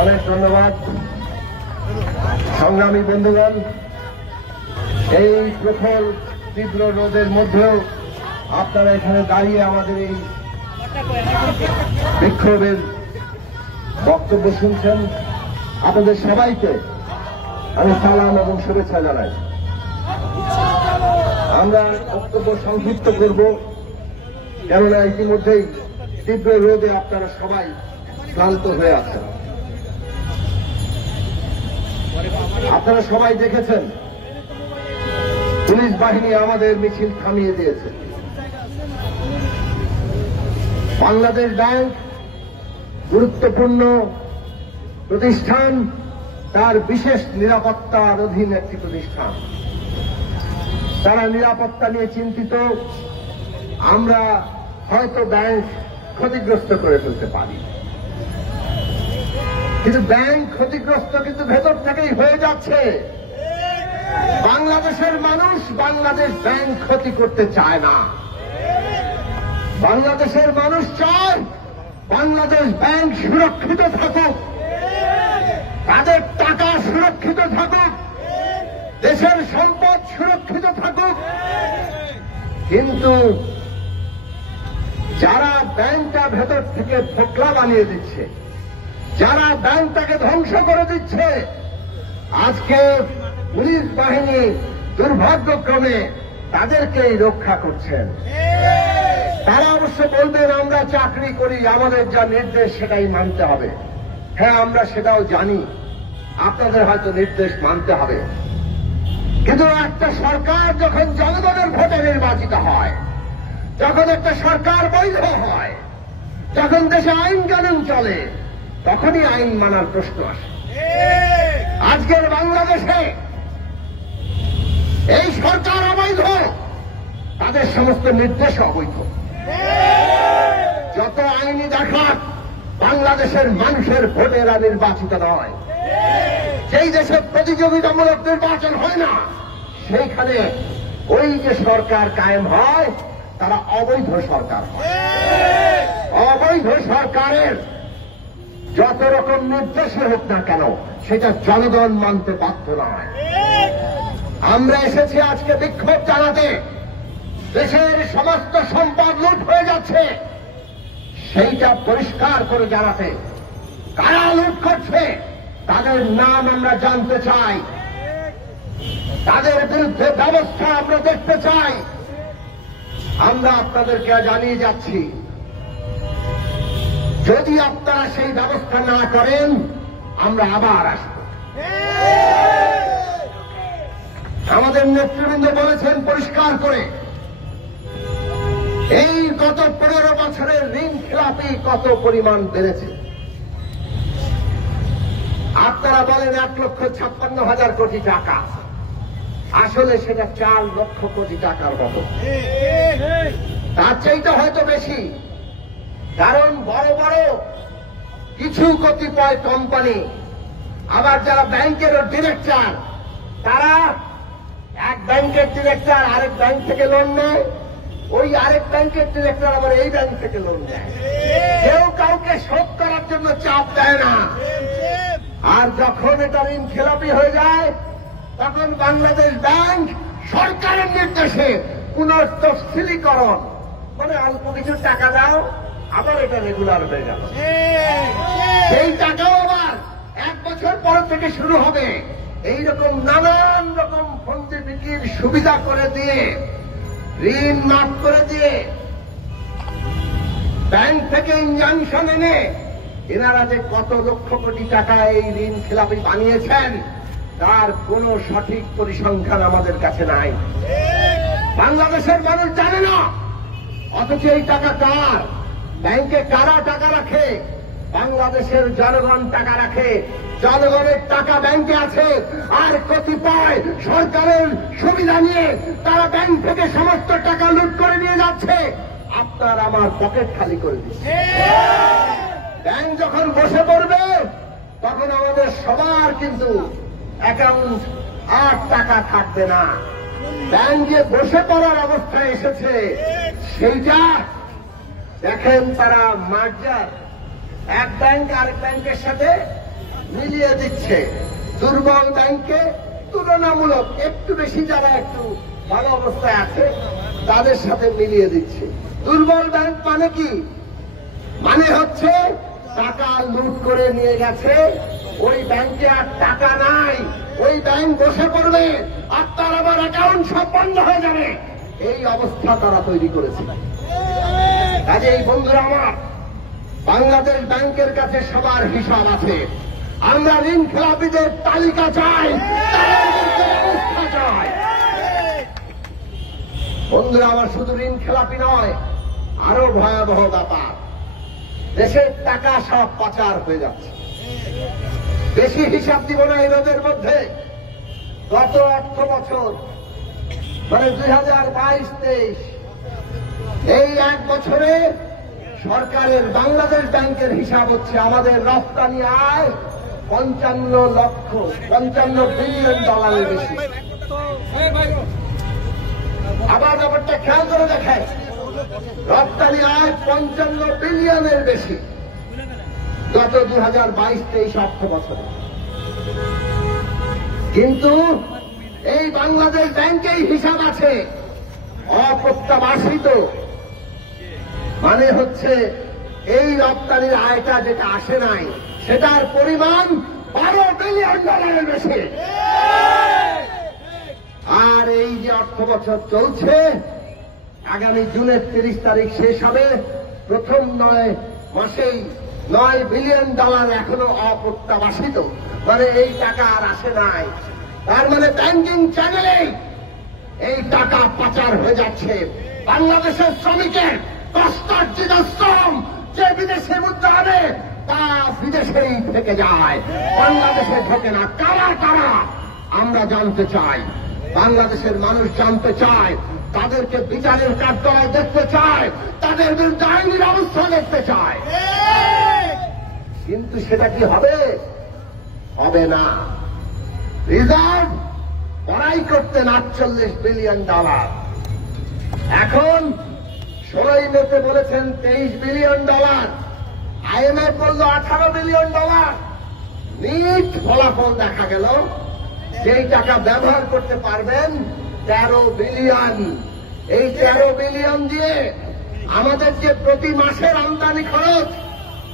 অনেক ধন্যবাদ সংগ্রামী বন্ধুগণ। এই প্রখর তীব্র রোদের মধ্যেও আপনারা এখানে দাঁড়িয়ে আমাদের এই বিক্ষোভের বক্তব্য শুনছেন। আপনাদের সবাইকে আমি সালাম এবং শুভেচ্ছা জানাই। আমরা বক্তব্য সংক্ষিপ্ত করব, কেননা ইতিমধ্যেই তীব্র রোদে আপনারা সবাই ক্লান্ত হয়ে আছেন। আপনারা সবাই দেখেছেন পুলিশ বাহিনী আমাদের মিছিল থামিয়ে দিয়েছে। বাংলাদেশ ব্যাংক গুরুত্বপূর্ণ প্রতিষ্ঠান, তার বিশেষ নিরাপত্তার অধীন একটি প্রতিষ্ঠান। তারা নিরাপত্তা নিয়ে চিন্তিত। আমরা হয়তো ব্যাংক ক্ষতিগ্রস্ত করে ফেলতে পারি, কিন্তু ব্যাংক ক্ষতিগ্রস্ত কিন্তু ভেতর থেকেই হয়ে যাচ্ছে। বাংলাদেশের মানুষ বাংলাদেশ ব্যাংক ক্ষতি করতে চায় না। বাংলাদেশের মানুষ চায় বাংলাদেশ ব্যাংক সুরক্ষিত থাকুক, তাদের টাকা সুরক্ষিত থাকুক, দেশের সম্পদ সুরক্ষিত থাকুক। কিন্তু যারা ব্যাংকটা ভেতর থেকে ফোকলা বানিয়ে দিচ্ছে, যারা ব্যাংকটাকে ধ্বংস করে দিচ্ছে, আজকে পুলিশ বাহিনী দুর্ভাগ্যক্রমে তাদেরকেই রক্ষা করছেন। তারা অবশ্য বলবেন আমরা চাকরি করি, আমাদের যা নির্দেশ সেটাই মানতে হবে। হ্যাঁ, আমরা সেটাও জানি, আপনাদের হয়তো নির্দেশ মানতে হবে। কিন্তু একটা সরকার যখন জনগণের ভোটে নির্বাচিত হয়, যখন একটা সরকার বৈধ হয়, যখন দেশে আইন কানুন চলে, তখনই আইন মানার প্রশ্ন আসে। আজকের বাংলাদেশে এই সরকার অবৈধ, তাদের সমস্ত নির্দেশ অবৈধ। যত আইনি দেখাক, বাংলাদেশের মানুষের ভোটেরা নির্বাচিত নয়। যেই দেশে প্রতিযোগিতামূলক নির্বাচন হয় না, সেইখানে ওই যে সরকার কায়েম হয়, তারা অবৈধ সরকার হয়। অবৈধ সরকারের যত রকম নির্দেশে হোক না কেন, সেটা জনগণ মানতে বাধ্য নয়। আমরা এসেছি আজকে বিক্ষোভ জানাতে। দেশের সমস্ত সম্পদ লুট হয়ে যাচ্ছে, সেইটা পরিষ্কার করে জানাতে। কারা লুট করছে তাদের নাম আমরা জানতে চাই, তাদের বিরুদ্ধে ব্যবস্থা আমরা দেখতে চাই। আমরা আপনাদেরকে জানিয়ে যাচ্ছি, যদি আপনারা সেই ব্যবস্থা না করেন, আমরা আবার আসব। আমাদের নেতৃবৃন্দ বলেছেন পরিষ্কার করে, এই গত 15 বছরের ঋণ খেলাপি কত পরিমাণ বেড়েছে। আপনারা বলেন 1,56,000 কোটি টাকা, আসলে সেটা 4 লক্ষ কোটি টাকার মতো। তার চাইতে হয়তো বেশি, কারণ বড় বড় কিছু কতিপয় কোম্পানি, আবার যারা ব্যাংকের ডিরেক্টর, তারা এক ব্যাংকের ডিরেক্টর আরেক ব্যাংক থেকে লোন নেয়, ওই আরেক ব্যাংকের ডিরেক্টর আবার এই ব্যাংক থেকে লোন দেয়। কেউ কাউকে শোধ করার জন্য চাপ দেয় না। আর যখন এটা ঋণ খেলাপি হয়ে যায়, তখন বাংলাদেশ ব্যাংক সরকারের নির্দেশে পুনঃতফসিলীকরণ, মানে অল্প কিছু টাকা দাও, আবার এটা রেগুলার হয়ে গেল। সেই টাকাও আবার 1 বছর পর থেকে শুরু হবে। এইরকম নানান রকম ফন্দি বিক্রির সুবিধা করে দিয়ে, ঋণ মাফ করে দিয়ে, ব্যাংক থেকে ইনজাংশন এনে এনারা যে কত লক্ষ কোটি টাকা এই ঋণ খেলাপি বানিয়েছেন, তার কোন সঠিক পরিসংখ্যান আমাদের কাছে নাই। বাংলাদেশের মানুষ জানে না, অথচ এই টাকা কার, ব্যাংকে কারা টাকা রাখে, বাংলাদেশের জনগণ টাকা রাখে। জনগণের টাকা ব্যাংকে আছে, আর কতিপয় সরকারের সুবিধা নিয়ে তারা ব্যাংক থেকে সমস্ত টাকা লুট করে নিয়ে যাচ্ছে, আপনার আমার পকেট খালি করে দিচ্ছে। ব্যাংক যখন বসে পড়বে, তখন আমাদের সবার কিন্তু অ্যাকাউন্ট আর টাকা থাকবে না। ব্যাংক যে বসে পড়ার অবস্থায় এসেছে সেইটা দেখেন, তারা মার্জার এক ব্যাংক আরেক ব্যাংকের সাথে মিলিয়ে দিচ্ছে। দুর্বল ব্যাংকে তুলনামূলক একটু বেশি যারা একটু ভালো অবস্থায় আছে তাদের সাথে মিলিয়ে দিচ্ছে। দুর্বল ব্যাংক মানে কি? মানে হচ্ছে টাকা লুট করে নিয়ে গেছে, ওই ব্যাংকে আর টাকা নাই, ওই ব্যাংক বসে পড়বে আর তার আবার অ্যাকাউন্ট সব বন্ধ হয়ে যাবে, এই অবস্থা তারা তৈরি করেছে। কাজেই বন্ধুরা আমার, বাংলাদেশ ব্যাংকের কাছে সবার হিসাব আছে। আমরা ঋণ খেলাপিদের তালিকা চাই, ব্যবস্থা চাই। বন্ধুরা আমার, শুধু ঋণ খেলাপি নয়, আরো ভয়াবহ ব্যাপার, দেশের টাকা সব পাচার হয়ে যাচ্ছে। বেশি হিসাব দিব না এই রোদের মধ্যে, গত অর্থ বছর মানে 2022-23 এই এক বছরে সরকারের বাংলাদেশ ব্যাংকের হিসাব হচ্ছে আমাদের রপ্তানি আয় 55 বিলিয়ন ডলারের বেশি। আবার ব্যাপারটা খেয়াল করে দেখেন, রপ্তানি আয় 55 বিলিয়নের বেশি গত 2022-23 অর্থ বছরে। কিন্তু এই বাংলাদেশ ব্যাংকেই হিসাব আছে অপ্রত্যাশিত, মানে হচ্ছে এই রপ্তানির আয়টা যেটা আসে নাই সেটার পরিমাণ 12 বিলিয়ন ডলারের বেশি। আর এই যে অর্থ বছর চলছে, আগামী জুনের 30 তারিখ শেষ হবে, প্রথম 9 মাসেই 9 বিলিয়ন ডলার এখনো অপ্রত্যাশিত, মানে এই টাকা আর আসে নাই। তার মানে ব্যাংকিং চ্যানেলে এই টাকা পাচার হয়ে যাচ্ছে। বাংলাদেশের শ্রমিকের কষ্টার্জিত শ্রম যে বিদেশে মুদ্রা আনে তা বিদেশেই থেকে যায়, বাংলাদেশে ঢোকে না। কারা কারা আমরা জানতে চাই, বাংলাদেশের মানুষ জানতে চায়, তাদেরকে বিচারের কাঠগড়ায় দেখতে চায়, তাদের বিরুদ্ধে আইনি ব্যবস্থা দেখতে চায়। কিন্তু সেটা কি হবে? হবে না। রিজার্ভ বড়াই করতেন 48 বিলিয়ন ডলার, এখন 16 মেতে বলেছেন 23 বিলিয়ন ডলার, আইএমএফ বলল 18 বিলিয়ন ডলার। নিট ফলাফল দেখা গেল যেই টাকা ব্যবহার করতে পারবেন 13 বিলিয়ন। এই 13 বিলিয়ন দিয়ে আমাদের যে প্রতি মাসের আমদানি খরচ,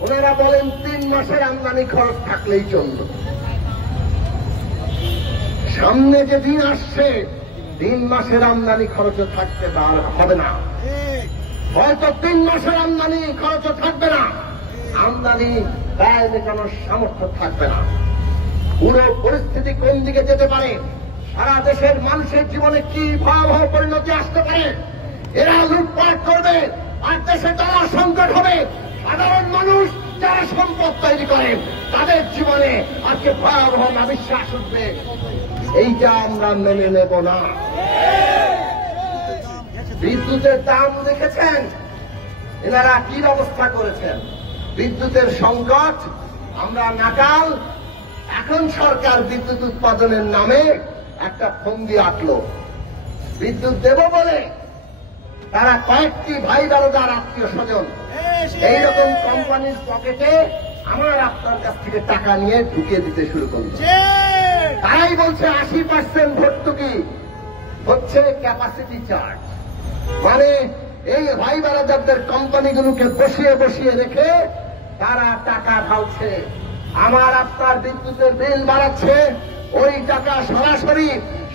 ওনারা বলেন 3 মাসের আমদানি খরচ থাকলেই চলবে। সামনে যে দিন আসছে 3 মাসের আমদানি খরচও থাকতে হবে না, হয়তো 3 মাসের আমদানি খরচও থাকবে না, আমদানি ব্যয় মেটানোর সামর্থ্য থাকবে না। পুরো পরিস্থিতি কোন দিকে যেতে পারে, সারা দেশের মানুষের জীবনে কি ভয়াবহ পরিণতি আসতে পারে। এরা লুটপাট করবে আর দেশে তারা সংকট হবে। সাধারণ মানুষ যারা সম্পদ তৈরি করে তাদের জীবনে আজকে ভয়াবহ অবিশ্বাস উঠবে, এইটা আমরা মেনে নেব না। বিদ্যুতের দাম দেখেছেন এনারা কি ব্যবস্থা করেছেন, বিদ্যুতের সংকট আমরা নাকাল। এখন সরকার বিদ্যুৎ উৎপাদনের নামে একটা ফন্দি আঁটলো, বিদ্যুৎ দেব বলে তারা কয়েকটি ভাই দারোদার আত্মীয় স্বজন এইরকম কোম্পানির পকেটে আমার আপনার কাছ থেকে টাকা নিয়ে ঢুকিয়ে দিতে শুরু করল। তারাই বলছে 80% ভর্তুকি হচ্ছে ক্যাপাসিটি চার্জ, মানে এই ভাই দারোদারদের কোম্পানিগুলোকে বসিয়ে বসিয়ে রেখে তারা টাকা ঢালছে, আমার আপনার বিদ্যুতের বিল বাড়াচ্ছে, ওই টাকা সরাসরি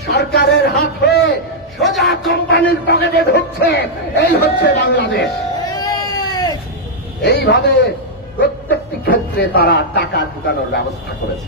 সরকারের হাত হয়ে সোজা কোম্পানির পকেটে ঢুকছে। এই হচ্ছে বাংলাদেশ। এইভাবে প্রত্যেকটি ক্ষেত্রে তারা টাকা ঢুকানোর ব্যবস্থা করেছে।